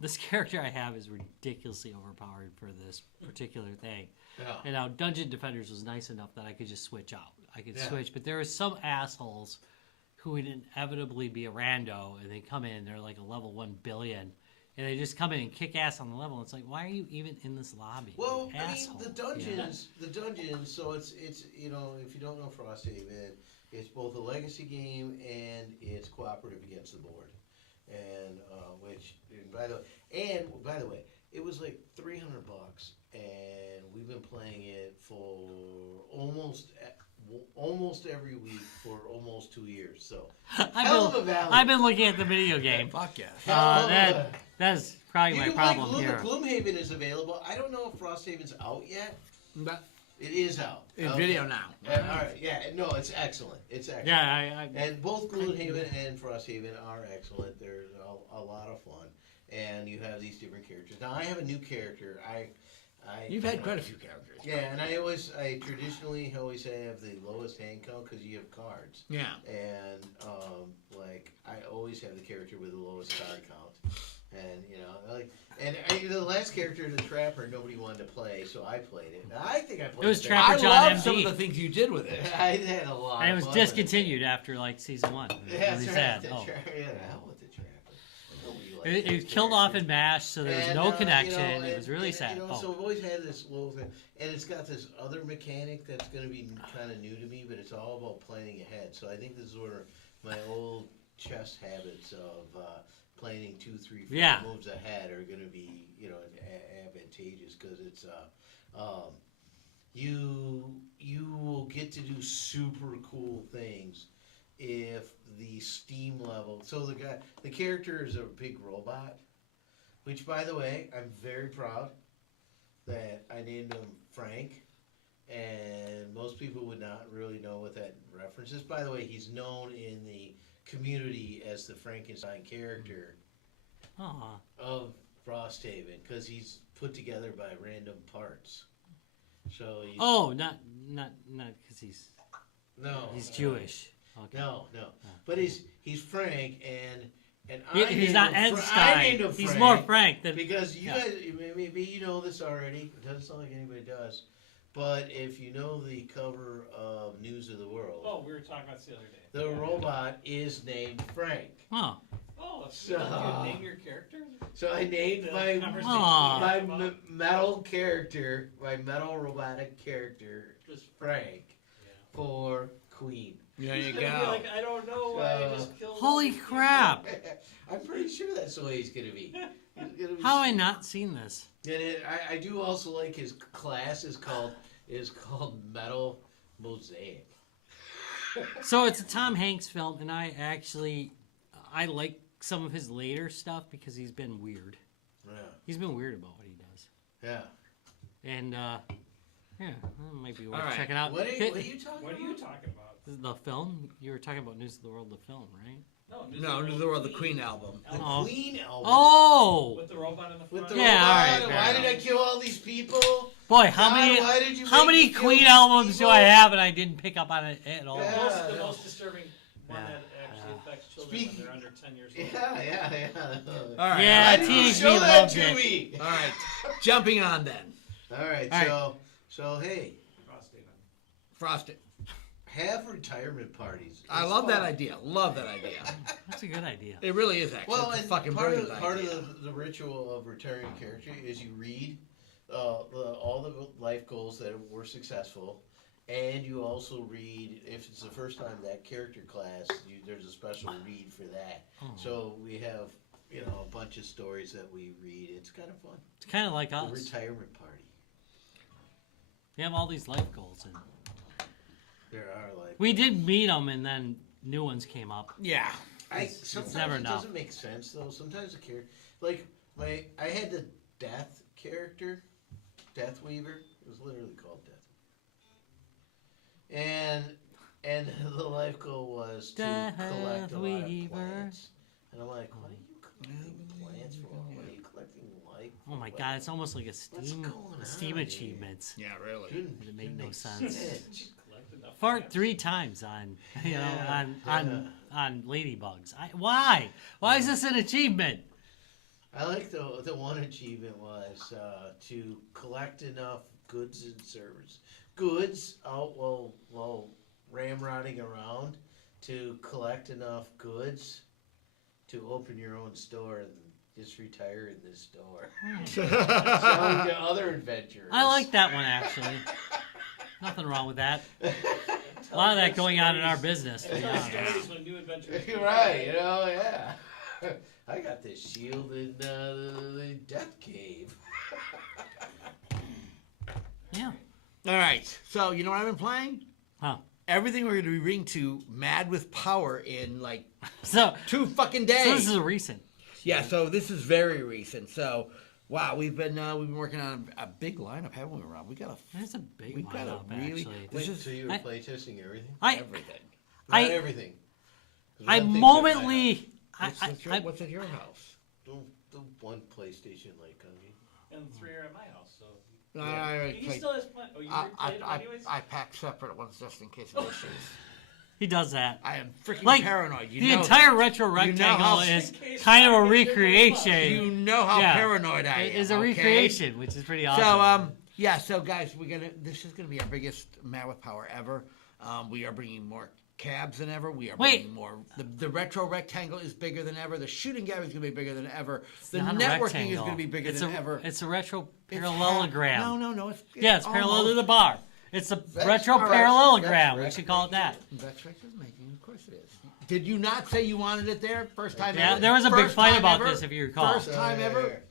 this character I have is ridiculously overpowered for this particular thing. yeah, And now Dungeon Defenders was nice enough that I could just switch out. I could Yeah. switch, but there were some assholes who would inevitably be a rando, and they come in, they're like a level 1 billion, and they just come in and kick ass on the level. It's like, why are you even in this lobby? well, you I mean asshole? the dungeons. So it's if you don't know Frosthaven, it's both a legacy game and it's cooperative against the board. And by the way, it was like $300, and we've been playing it for almost every week for almost 2 years. So hell of a value. I've been looking at the video game. Fuck yeah. Hell of a- That's probably my problem here. Gloomhaven is available. I don't know if Frosthaven's out yet. But It is out. in Okay. video now. All right. Yeah. No, it's excellent. It's excellent. Yeah, And both Gloomhaven and Frosthaven are excellent. They're a lot of fun, and you have these different characters. Now I have a new character. You've had quite a few characters. Yeah, and I traditionally always have the lowest hand count because you have cards, Yeah. and I always have the character with the lowest card count, and the last character, the Trapper, nobody wanted to play, so I played it. And I think I played It was better. Trapper I John love MD. some of the things you did with it. I had a lot. And it of was fun with discontinued after like season 1. Yeah, Really that's sad. right. Oh. The hell with the Trapper. Nobody like It his was killed off character. in MASH, so there was And, no connection. you know, It was really sad. You know, Oh. So I've always had this little thing, and it's got this other mechanic that's going to be kind of new to me, but it's all about planning ahead. So I think this is where my old chess habits of planning 2, 3, 4 Yeah. moves ahead are going to be, you know, advantageous because it's you will get to do super cool things if the steam level. So the character is a big robot, which, by the way, I'm very proud that I named him Frank, and most people would not really know what that reference is. By the way, he's known in the community as the Frankenstein character Aw. of Frosthaven because he's put together by random parts. So he's, Oh, not because he's no, Jewish. Okay. No, but he's Frank, and He- I he's named not him Einstein. I named him He's Frank more Frank than. because you yeah. guys maybe you know this already. It doesn't sound like anybody does, but if you know the cover of News of the World, Oh, we were talking about this the other day. the robot is named Frank. Oh. Oh, So- so you name your character? So I named The my conversation Aw. my we had about- metal character, my metal robotic character, Just Frank, Yeah. for Queen. There you He's gonna be go. like, I don't know why I just killed. all Holy these people." crap! I'm pretty sure that's the way he's gonna be. He's gonna be How have I not seen this? And I do also like his class is called Metal Mosaic. So it's a Tom Hanks film, and I like some of his later stuff because he's been weird. Yeah, He's been weird about what he does, yeah. and yeah, that might be worth All right. checking out. What are you talking What about? are you talking about? This is the film you were talking about, News of the World, the film, right? No, News of the World, the Queen album. The Oh. Queen album. Oh, With the robot in the front. With the Yeah, robot. all right, Why fair did I kill all these people? boy, how God, why did you how make many me kill Queen these albums people? do I have, and I didn't pick up on it at all? Yeah. The most disturbing one Yeah. that actually affects children Speak- when they're under 10 years old. Yeah. All right. Yeah, Why did you THB show that loved to it. me? All right. Jumping on then. All right, All so hey, Frosthaven. Frosted. have retirement parties. I It's love that fun. idea. Love that idea. That's a good idea. It really is actually. Well, it's a and fucking part brilliant of idea. the ritual of retiring a character is you read all the life goals that were successful, and you also read if it's the first time that character class. There's a special read for that. Oh. So we have a bunch of stories that we read. It's kind of fun. It's kind of like The us. retirement party. We have all these life goals, and There are like we did meet them, and then new ones came up. Yeah. sometimes never it enough. doesn't make sense though. Sometimes the character, like I had the Death character, Death Weaver. It was literally called Death. And the life goal was to collect a lot of Weaver. plants. And I'm like, what are you collecting plants for? What are you collecting life? Oh my god, it's almost like a What's Steam going on here? achievements. Yeah, really. Shouldn't- It made shouldn't no make sense. Collect enough Fart plants. 3 times on Yeah, on ladybugs. Why? Why is this an achievement? I like the one achievement was to collect enough goods and service. Goods out while ramrodding around to collect enough goods to open your own store and just retire in this store. Selling to other adventurers. I like that one actually. Nothing wrong with that. A lot of that going on in our business. To be Tell honest. stories when new adventures. You're right, yeah. I got this shield in the Death Cave. Yeah. All right. So, you know what I've been playing? Huh. Everything we're going to be bringing to Mad with Power in like So 2 fucking days. this is a recent. Yeah, so this is very recent. So, wow, we've been working on a big lineup, haven't we, Rob? We got There's a big We gotta lineup really- actually. This Wait, is- so you were I- playtesting everything? everything. Not I- everything. 'Cause I one thing's at my momentally. What's at your house? house. The one PlayStation like Gungy. And 3 are at my house, so. I, He still has plenty. Oh, you played them anyways? I pack separate ones just in case of issues. He does that. I am freaking Like, paranoid. You the know entire that. retro You know rectangle how- is In case kind of a I get your recreation. You know how Yeah. paranoid I am. It is a okay? recreation, which is pretty awesome. So, yeah, so guys, this is gonna be our biggest Mad with Power ever. We are bringing more cabs than ever. We are Wait. bringing more. The retro rectangle is bigger than ever. The shooting gallery is going to be bigger than ever. The Not a networking is rectangle. going to be bigger It's than a, ever. It's a retro It's parallelogram. No. It's parallel to almost. the bar. It's a Vex- retro all right, parallelogram. Vex We should call it that. Vectrex is making, of course it is. Did you not say you wanted it there? First time Yeah, ever? there was a big First fight time about ever? this, if you recall. First time ever?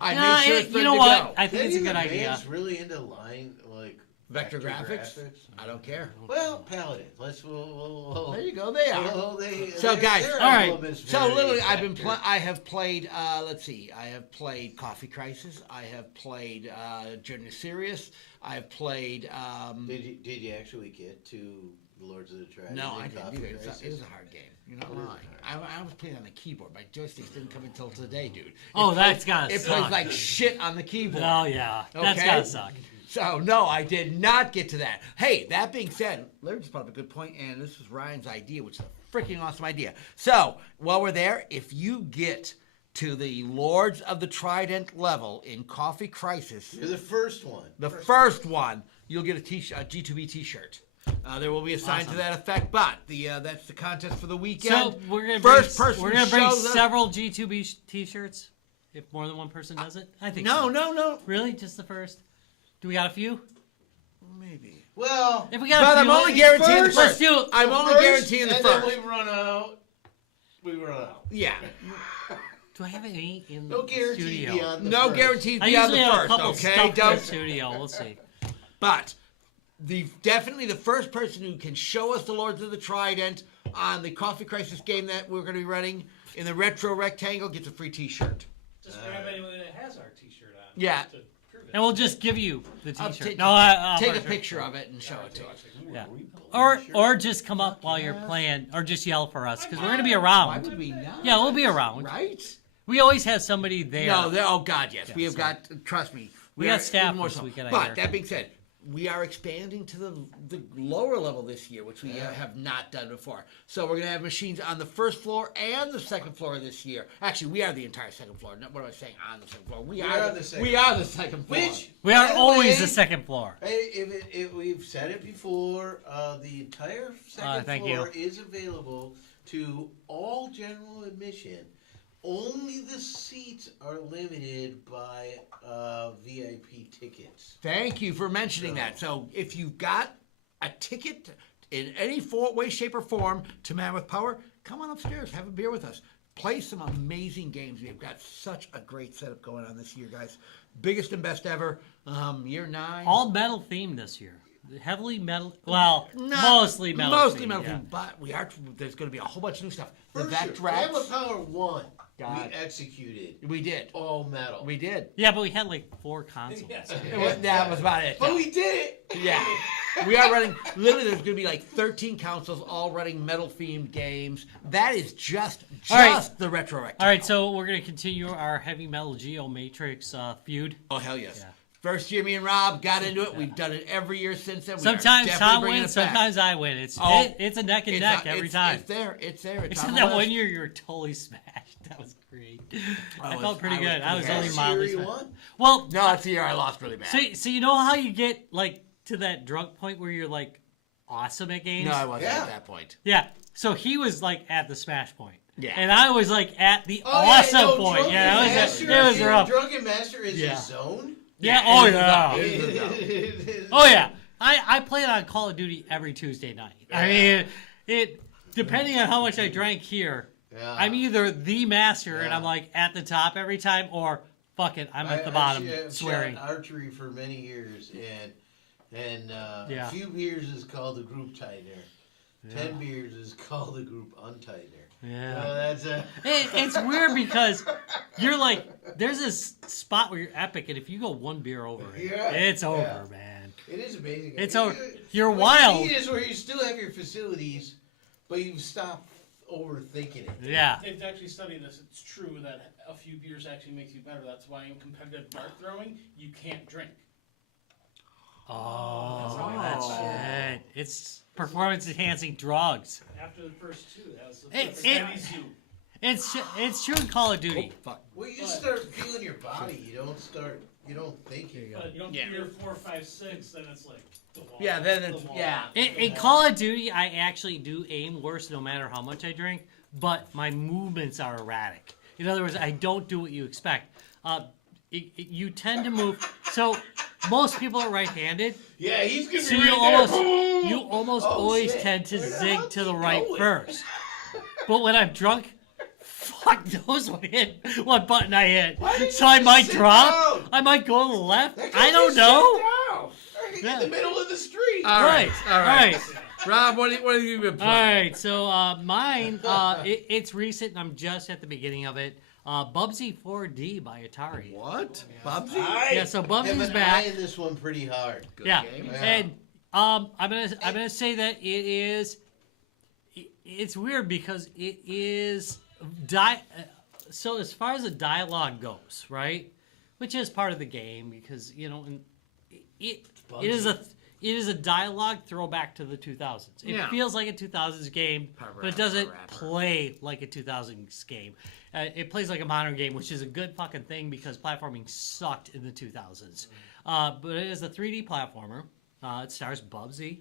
I Nah, made sure it's you ready know to what? go. I think it's a Any good of the idea. bands really into line like Vector graphics? I don't care. Well, Paladin. We'll There you go. They are. So, they're- guys, they're all right. elements So very literally, Vector. I have played. Let's see. I have played Coffee Crisis. I have played Journey to Sirius. I have played. Did you actually get to Lords of the Tragedy? No, I and didn't Coffee do it. Crisis? It was a hard game. You're not It is lying. hard. I was playing on the keyboard. My joysticks didn't come until today, dude. Oh, that's gotta It suck. plays like shit on the keyboard. Oh, yeah. That's Okay. gotta suck. So, no, I did not get to that. Hey, that being said, Larry just brought up a good point, and this was Ryan's idea, which is a freaking awesome idea. So, while we're there, if you get to the Lords of the Trident level in Coffee Crisis, You're the first one. the first one, you'll get a G2B t-shirt. There will be a sign to Awesome. that effect, but that's the contest for the weekend. So we're gonna First bring, person we're gonna bring shows up- several G2B T-shirts if more than one person does it. I think No, so. no. Really, just the first? Do we got a few? Maybe. Well, If we got But a I'm few, only guaranteeing the let's first. do it. I'm only first, guaranteeing the and first. then we run out. We run out. Yeah. Do I have any in No the guarantee studio? beyond the No first. guarantees I beyond usually the have a first, couple okay? stuff in the Don't. studio. We'll see. But definitely the first person who can show us the Lords of the Trident on the Coffee Crisis game that we're going to be running in the retro rectangle gets a free T-shirt. Just grab anyone that has our T-shirt on. Yeah. To prove it. And we'll just give you the I'll T-shirt. take- No, I'll Take a first- picture of it and show it to us. Yeah. Or just come up while you're playing, or just yell for us because we're gonna be around. Why would we not? Yeah, we'll be around. Right? We always have somebody there. No, oh God, yes. Yeah, we have so- got, trust me. We are got staff even more this so. weekend, I But hear. that being said, we are expanding to the lower level this year, which we have not done before. So we're going to have machines on the first floor and the second floor this year. Actually, we are the entire second floor. What am I saying? On the second floor. We are the second We are the second floor. Which We by are the always way, the second floor. Hey, if we've said it before, the entire second Thank floor you. is available to all general admission. Only the seats are limited by VIP tickets. Thank you for mentioning that. So if you've got a ticket in any way, shape, or form to Mammoth Power, come on upstairs, have a beer with us. Play some amazing games. We've got such a great setup going on this year, guys. Biggest and best ever. Year 9. All metal themed this year. Heavily metal. Well, Not- mostly metal. Mostly themed, metal yeah. themed, but there's going to be a whole bunch of new stuff. The First year, Vectrax. Gamma Power 1, God. we executed We did. all metal. We did. Yeah, but we had like 4 consoles. Yes. That was about it. But we did it! Yeah. We are running, literally, there's going to be like 13 consoles all running metal themed games. That is just All right. the retro rectangle. All right, so we're gonna continue our heavy metal Geo Matrix feud. Oh, hell yes. Yeah. First year, me and Rob got into it. We've done it every year since then. We are Sometimes definitely Tom bringing wins, it back. sometimes I win. It's Oh, it's a neck and It's neck not- every it's- time. It's there. It's there. It's Except on that the one list. year you were totally smashed. That was great. I was- felt pretty I was good. I was pretty only happy. mildly Series smashed. 1? Well, No, that's the year I lost really bad. so you know how you get like to that drunk point where you're like awesome at games? No, I wasn't Yeah. at that point. Yeah. So he was like at the smash point. Yeah. And I was like at the Oh, awesome yeah, no, point. Drunken Yeah, Master, it was rough. Drunken Master is Yeah. his zone? Yeah. it Oh is yeah. It is a zone. Oh yeah. I played on Call of Duty every Tuesday night. I mean, it depending on how much I drank here, Yeah. I'm either the master and Yeah. I'm like at the top every time, or fuck it, I'm at the bottom I've swearing. shot archery for many years, and Yeah. a few beers is called the group tightener. 10 beers is called the group untightener. Yeah. That's It's weird because you're like, there's this spot where you're epic, and if you go one beer over it, Yeah. it's over, Yeah. man. it is amazing. It's You- over. You're what wild. You need is where you still have your facilities, but you stop overthinking it. Yeah. They've actually studied this. It's true that a few beers actually makes you better. That's why in competitive dart throwing, you can't drink. Oh, That's that's right. shit. It's performance enhancing drugs. After the first 2, that was the It- first it- Eddie Zoo. It's true in Call of Duty. Fuck. Well, you just start feeling your body. You don't think There you go. But you don't Yeah. figure 4, 5, 6, then it's like the wall. Yeah, then the it's- wall, yeah. the In wall. Call of Duty, I actually do aim worse no matter how much I drink, but my movements are erratic. In other words, I don't do what you expect. You tend to move. So most people are right-handed, Yeah, he's gonna so be you right there. almost Oh, always shit. tend to Where the zig hell's to he the right going? first. But when I'm drunk, fuck knows what button I hit. Why didn't So you I just might sit drop. down? I might go to the left. That guy I don't just know. sat down. Right Yeah. in the middle of the street. All right. All right. Rob, what have you been All playing? right, so mine, it's recent, and I'm just at the beginning of it. Bubsy 4D by Atari. What? Bubsy? Yeah, so I've Bubsy's been back. eyeing this one pretty hard. Good Yeah, game. Yeah. and I'm gonna say that it's weird because it is so as far as the dialogue goes, right, which is part of the game because it is a dialogue throwback to the 2000s. It Yeah. feels like a 2000s game, but it doesn't play like a 2000s game. It plays like a modern game, which is a good fucking thing because platforming sucked in the 2000s. But it is a 3D platformer. It stars Bubsy,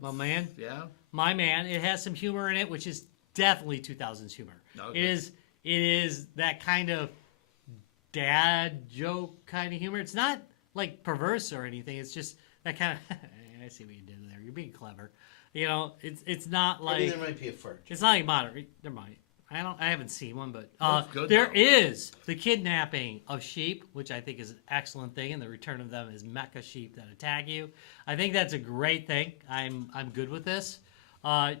my man. Yeah. My man. It has some humor in it, which is definitely 2000s humor. Okay. It is that kind of dad joke kind of humor. It's not like perverse or anything. It's just that kind of. I see what you did there. You're being clever. It's not I like mean, there might be a fart. it's not like modern. There might. I haven't seen one, but Looks good, there though. is the kidnapping of sheep, which I think is an excellent thing, and the return of them as mecha sheep that attack you. I think that's a great thing. I'm good with this.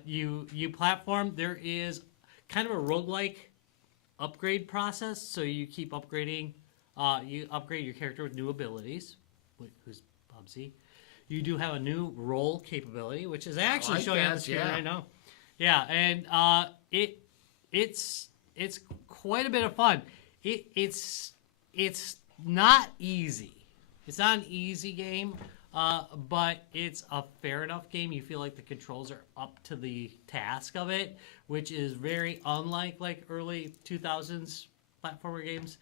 You platform. There is kind of a roguelike upgrade process, so you keep upgrading. You upgrade your character with new abilities, who's Bubsy. You do have a new roll capability, which is actually like showing on that, the screen yeah. right now. Yeah, and it's quite a bit of fun. It's not easy. It's not an easy game, but it's a fair enough game. You feel like the controls are up to the task of it, which is very unlike like early 2000s platformer games.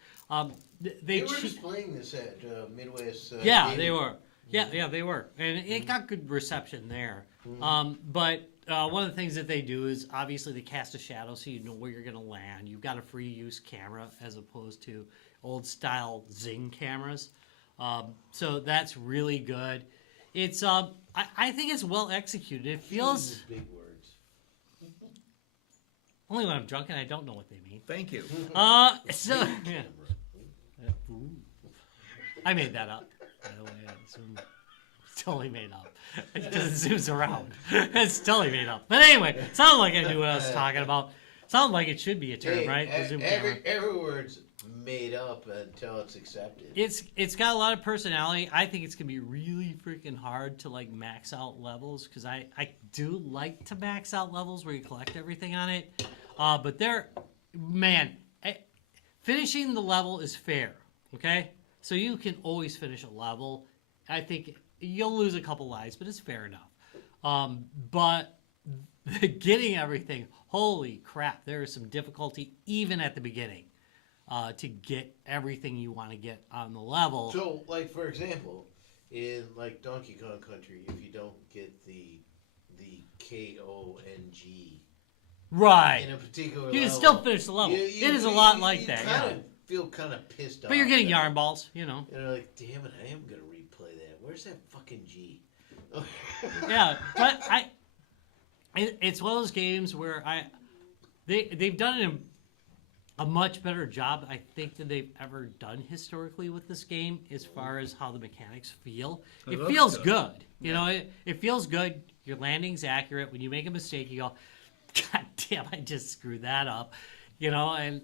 They were just playing this at Midwest. Yeah, Gaming. they were. Yeah, they were, and it got good reception there. But one of the things that they do is obviously they cast a shadow, so you know where you're going to land. You've got a free use camera as opposed to old style Zing cameras, so that's really good. It's I think it's well executed. It He feels uses big words. only when I'm drunk and I don't know what they mean. Thank you. So yeah. Ooh. I made that up, by the way. It's totally made up. Because it zooms around. It's totally made up. But anyway, sounded like I knew what I was talking about. Sounded like it should be a term, Hey, right? The zoom camera. every word's made up until it's accepted. It's got a lot of personality. I think it's gonna be really freaking hard to like max out levels because I do like to max out levels where you collect everything on it. But finishing the level is fair. Okay, so you can always finish a level. I think you'll lose a couple lives, but it's fair enough. But getting everything, holy crap, there is some difficulty even at the beginning to get everything you want to get on the level. So, like for example, in like Donkey Kong Country, if you don't get the KONG Right. in a particular You can level, still finish the level. It is a lot like that, Kind yeah. of feel kind of pissed off. But you're getting that- yarn balls, you know. You're like, damn it, I am gonna replay that. Where's that fucking G? Yeah, but it's one of those games where they've done a much better job, I think, than they've ever done historically with this game as far as how the mechanics feel. It looks feels good. good. You know, it feels good. Your landing's accurate. When you make a mistake, you go, God damn, I just screwed that up. You know, and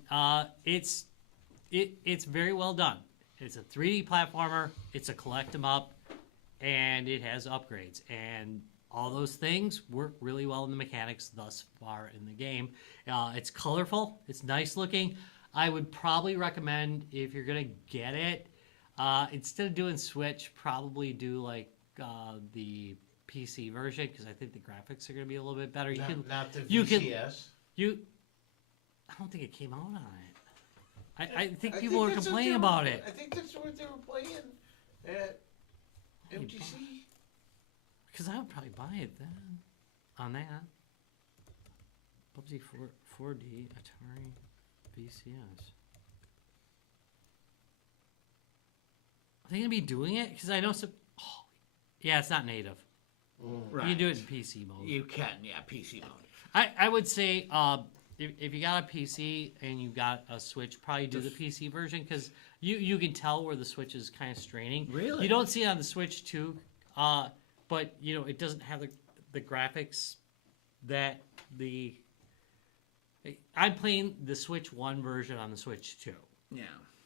it's very well done. It's a 3D platformer. It's a collect 'em up, and it has upgrades. And all those things work really well in the mechanics thus far in the game. It's colorful. It's nice looking. I would probably recommend, if you're going to get it, instead of doing Switch, probably do like the PC version, because I think the graphics are going to be a little bit better. Not the you can- VCS. I don't think it came out on it. I think I people were that's what complaining they about it. I think that's what they were playing at MTC. Because I would probably buy it then. On that. PUBG 4D, Atari, VCS. Are they going to be doing it? Because I know some... Oh, yeah, it's not native. Right. You can do it in PC mode. You can, yeah, PC mode. I would say if you got a PC and you got a Switch, probably do the PC version because you can tell where the Switch is kind of straining. Really? You don't see it on the Switch too, but you know it doesn't have the graphics that the. I'm playing the Switch 1 version on the Switch 2. Yeah.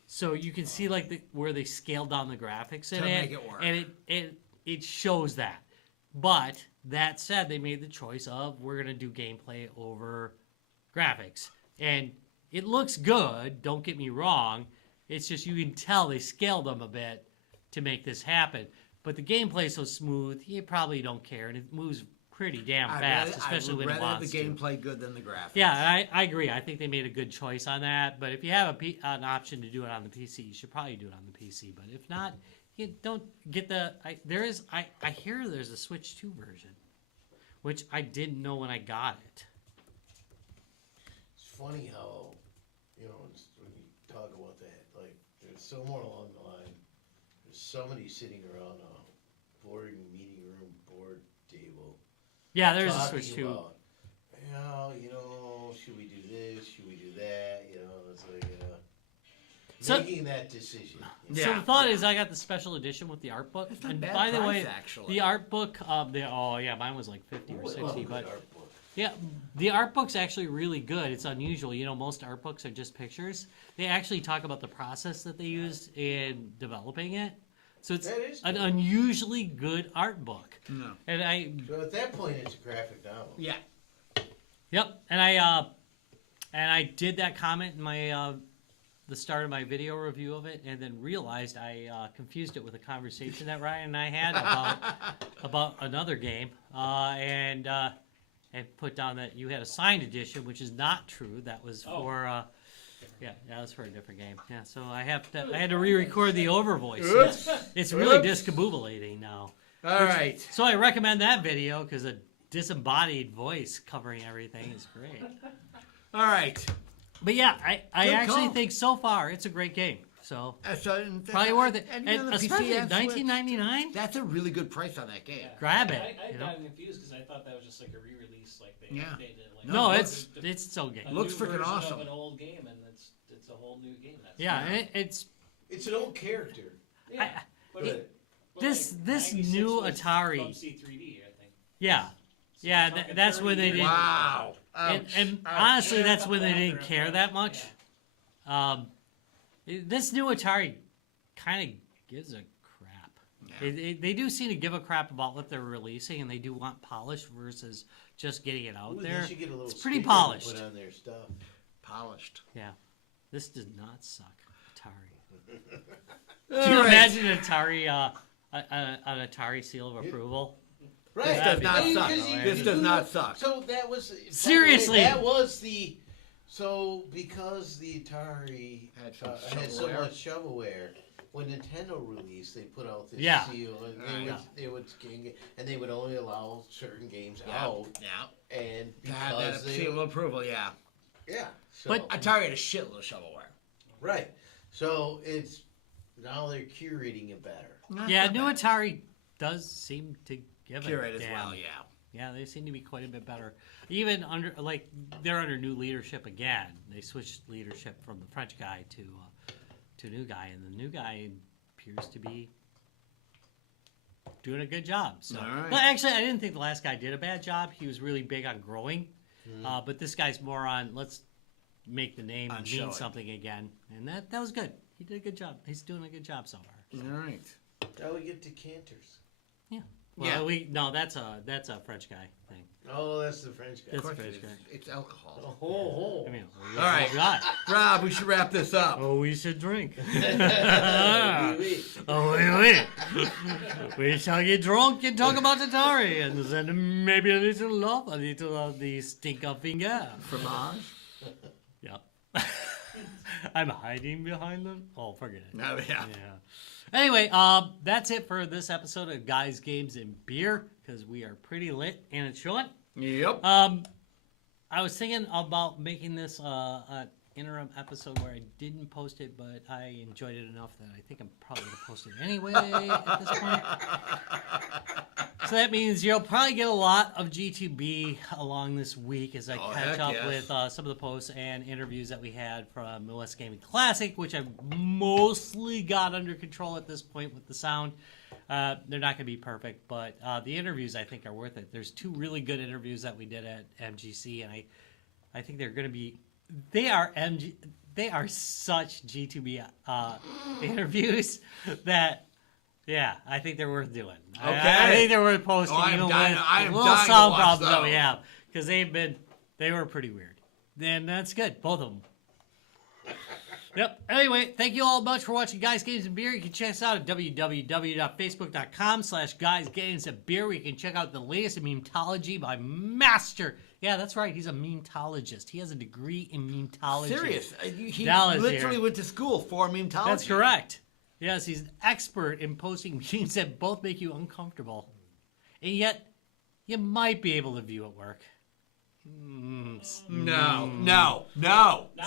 So you can see like where they scaled down the graphics in To it, make it work. and it shows that. But that said, they made the choice of we're gonna do gameplay over graphics, and it looks good. Don't get me wrong. It's just you can tell they scaled them a bit to make this happen. But the gameplay is so smooth, you probably don't care, and it moves pretty damn fast, especially when it rather wants the to. gameplay good than the graphics. Yeah, I agree. I think they made a good choice on that. But if you have an option to do it on the PC, you should probably do it on the PC. But if not, you don't get the. I hear there's a Switch 2 version, which I didn't know when I got it. It's funny how, you know, when you talk about that, like, there's so more along the line. There's somebody sitting around a boring meeting room board table. Yeah, there's a talking Switch 2. about, you know, should we do this? Should we do that? You know, it's like, So- making that decision. you know? So Yeah. the thought is, I got the special edition with the art book. It's not And bad by the price, way, actually. the art book, oh yeah, mine was like 50 or Ooh, I 60, love a but good art book. yeah, the art book's actually really good. It's unusual. You know, most art books are just pictures. They actually talk about the process that they used in developing it. So it's That is an good. unusually good art book. No. And So at that point, it's a graphic novel. Yeah. yep, and I did that comment in my the start of my video review of it, and then realized I confused it with a conversation that Ryan and I had about another game, and put down that you had a signed edition, which is not true. That was for that was for a different game. Yeah, so I had to re-record the overvoice. Oops. It's really Oops. discombobulating now. All right. So I recommend that video because a disembodied voice covering everything is great. All right. But yeah, I Good actually call. think so far it's a great game. So So, probably worth it. And, And, you know, the especially PC at and Switch, $19.99. That's a really good price on that game. Grab it. I you know? got confused because I thought that was just like a re-release, like they Yeah. updated it. Like, No, No, it's so good. a Looks new freaking version awesome. Of an old game, and it's a whole new game. That's Yeah, and it's It's an old character. yeah. I- But But this- like, this 96 new was Atari- Bubsy 3D, I think. yeah. So Yeah, we're talking that's 30 when they years did. Wow. And, Ouch. and Ouch. honestly, Yeah, that's when they after didn't it care was, that much. yeah. This new Atari kind of gives a crap. Yeah. They do seem to give a crap about what they're releasing, and they do want polish versus just getting it out Ooh, there. They should get a little It's pretty sticker to polished. Put on their stuff. Polished. Yeah, this does not suck, Atari. All Can you right. imagine Atari, an Atari seal of approval? Right. This does not That'd be suck. because you- This does not suck. So that was Seriously. That was the. So because the Atari Had some had so shovelware. much shovelware, when Nintendo released, they put out this Yeah. seal, and Yeah. they would scan it, and they would only allow certain games Yeah. out, Yeah. and Had that because they, seal of approval, yeah. yeah. So, But Atari had a shitload of shovelware. right. So it's now they're curating it better. Yeah, new Atari does seem to give Curate it. as well, yeah. Yeah, they seem to be quite a bit better. Even under they're under new leadership again. They switched leadership from the French guy to a new guy, and the new guy appears to be doing a good job. So, All right. but actually, I didn't think the last guy did a bad job. He was really big on growing, but this guy's more on let's make the name On mean showing. something again, and that was good. He did a good job. He's doing a good job so far. All right. Now we get decanters. Yeah. Well, Yeah. that's a French guy thing. Oh, that's the French guy. That's Of course French it guy. is. It's alcohol. Oh, I mean, All right. God. Rob, we should wrap this up. Oh, we should drink. oh. Oui, oui. Oh, wait. We shall get drunk and talk about Atari and then maybe a little love, a little of the stink of finger. Fromage. Yep. I'm hiding behind them. Oh, forget it. No, yeah. Yeah. Anyway, that's it for this episode of Guys, Games, and Beer because we are pretty lit and it's showing. Yep. I was thinking about making this an interim episode where I didn't post it, but I enjoyed it enough that I think I'm probably going to post it anyway at this point. So that means you'll probably get a lot of G2B along this week as I catch up with some of the posts and interviews that we had from the West Gaming Classic, which I've mostly got under control at this point with the sound. They're not going to be perfect, but the interviews I think are worth it. There's 2 really good interviews that we did at MGC, and I think they're going to be. They are such G2B interviews that. Yeah, I think they're worth doing. Okay. I think they're worth posting, I am even dying- with I am little dying to sound watch problems that we those. have, because they were pretty weird. And that's good, both of them. Yep. Anyway, thank you all much for watching Guys, Games, and Beer. You can check us out at www.facebook.com/guysgamesandbeer, where you can check out the latest in memeology by Master. Yeah, that's right. He's a memeologist. He has a degree in memeology. Serious. He Dallas literally here. went to school for memeology. That's correct. Yes, he's an expert in posting memes that both make you uncomfortable, and yet you might be able to view at work. No. Not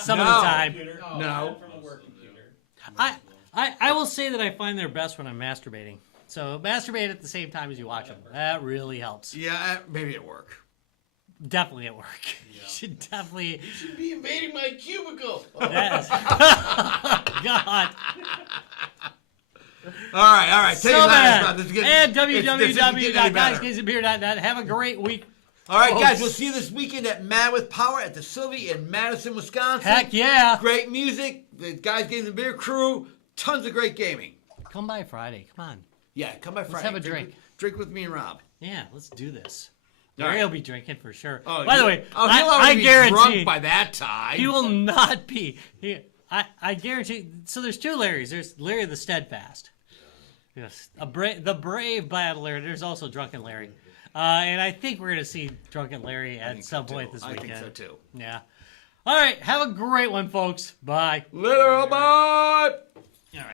Some from of the a time. computer. No. Not from a work computer. I will say that I find they're best when I'm masturbating. So masturbate at the same time as you watch them. That really helps. Yeah, maybe at work. Definitely at work. You should definitely. You should be invading my cubicle. Yes. God. All right. Take So it bad. out. This is getting- And this isn't getting any better. www.guysgamesandbeer.net. Have a great week. All right, guys, folks. we'll see you this weekend at Mad with Power at the Sylvie in Madison, Wisconsin. Heck yeah. Great music, the Guys, Games, and Beer crew, tons of great gaming. Come by Friday. Come on. Yeah, come by Friday. have a drink. Drink with me and Rob. Yeah, let's do this. All right. Larry will be drinking for sure. Oh, By the way, he'll I already be guarantee drunk by that time. he will not be. I guarantee. So there's 2 Larrys. There's Larry the Steadfast. Yes, the brave bad Larry. There's also Drunken Larry. And I think we're going to see Drunken Larry at some point this weekend. I think so too. Yeah. All right. Have a great one, folks. Bye. Later, bye.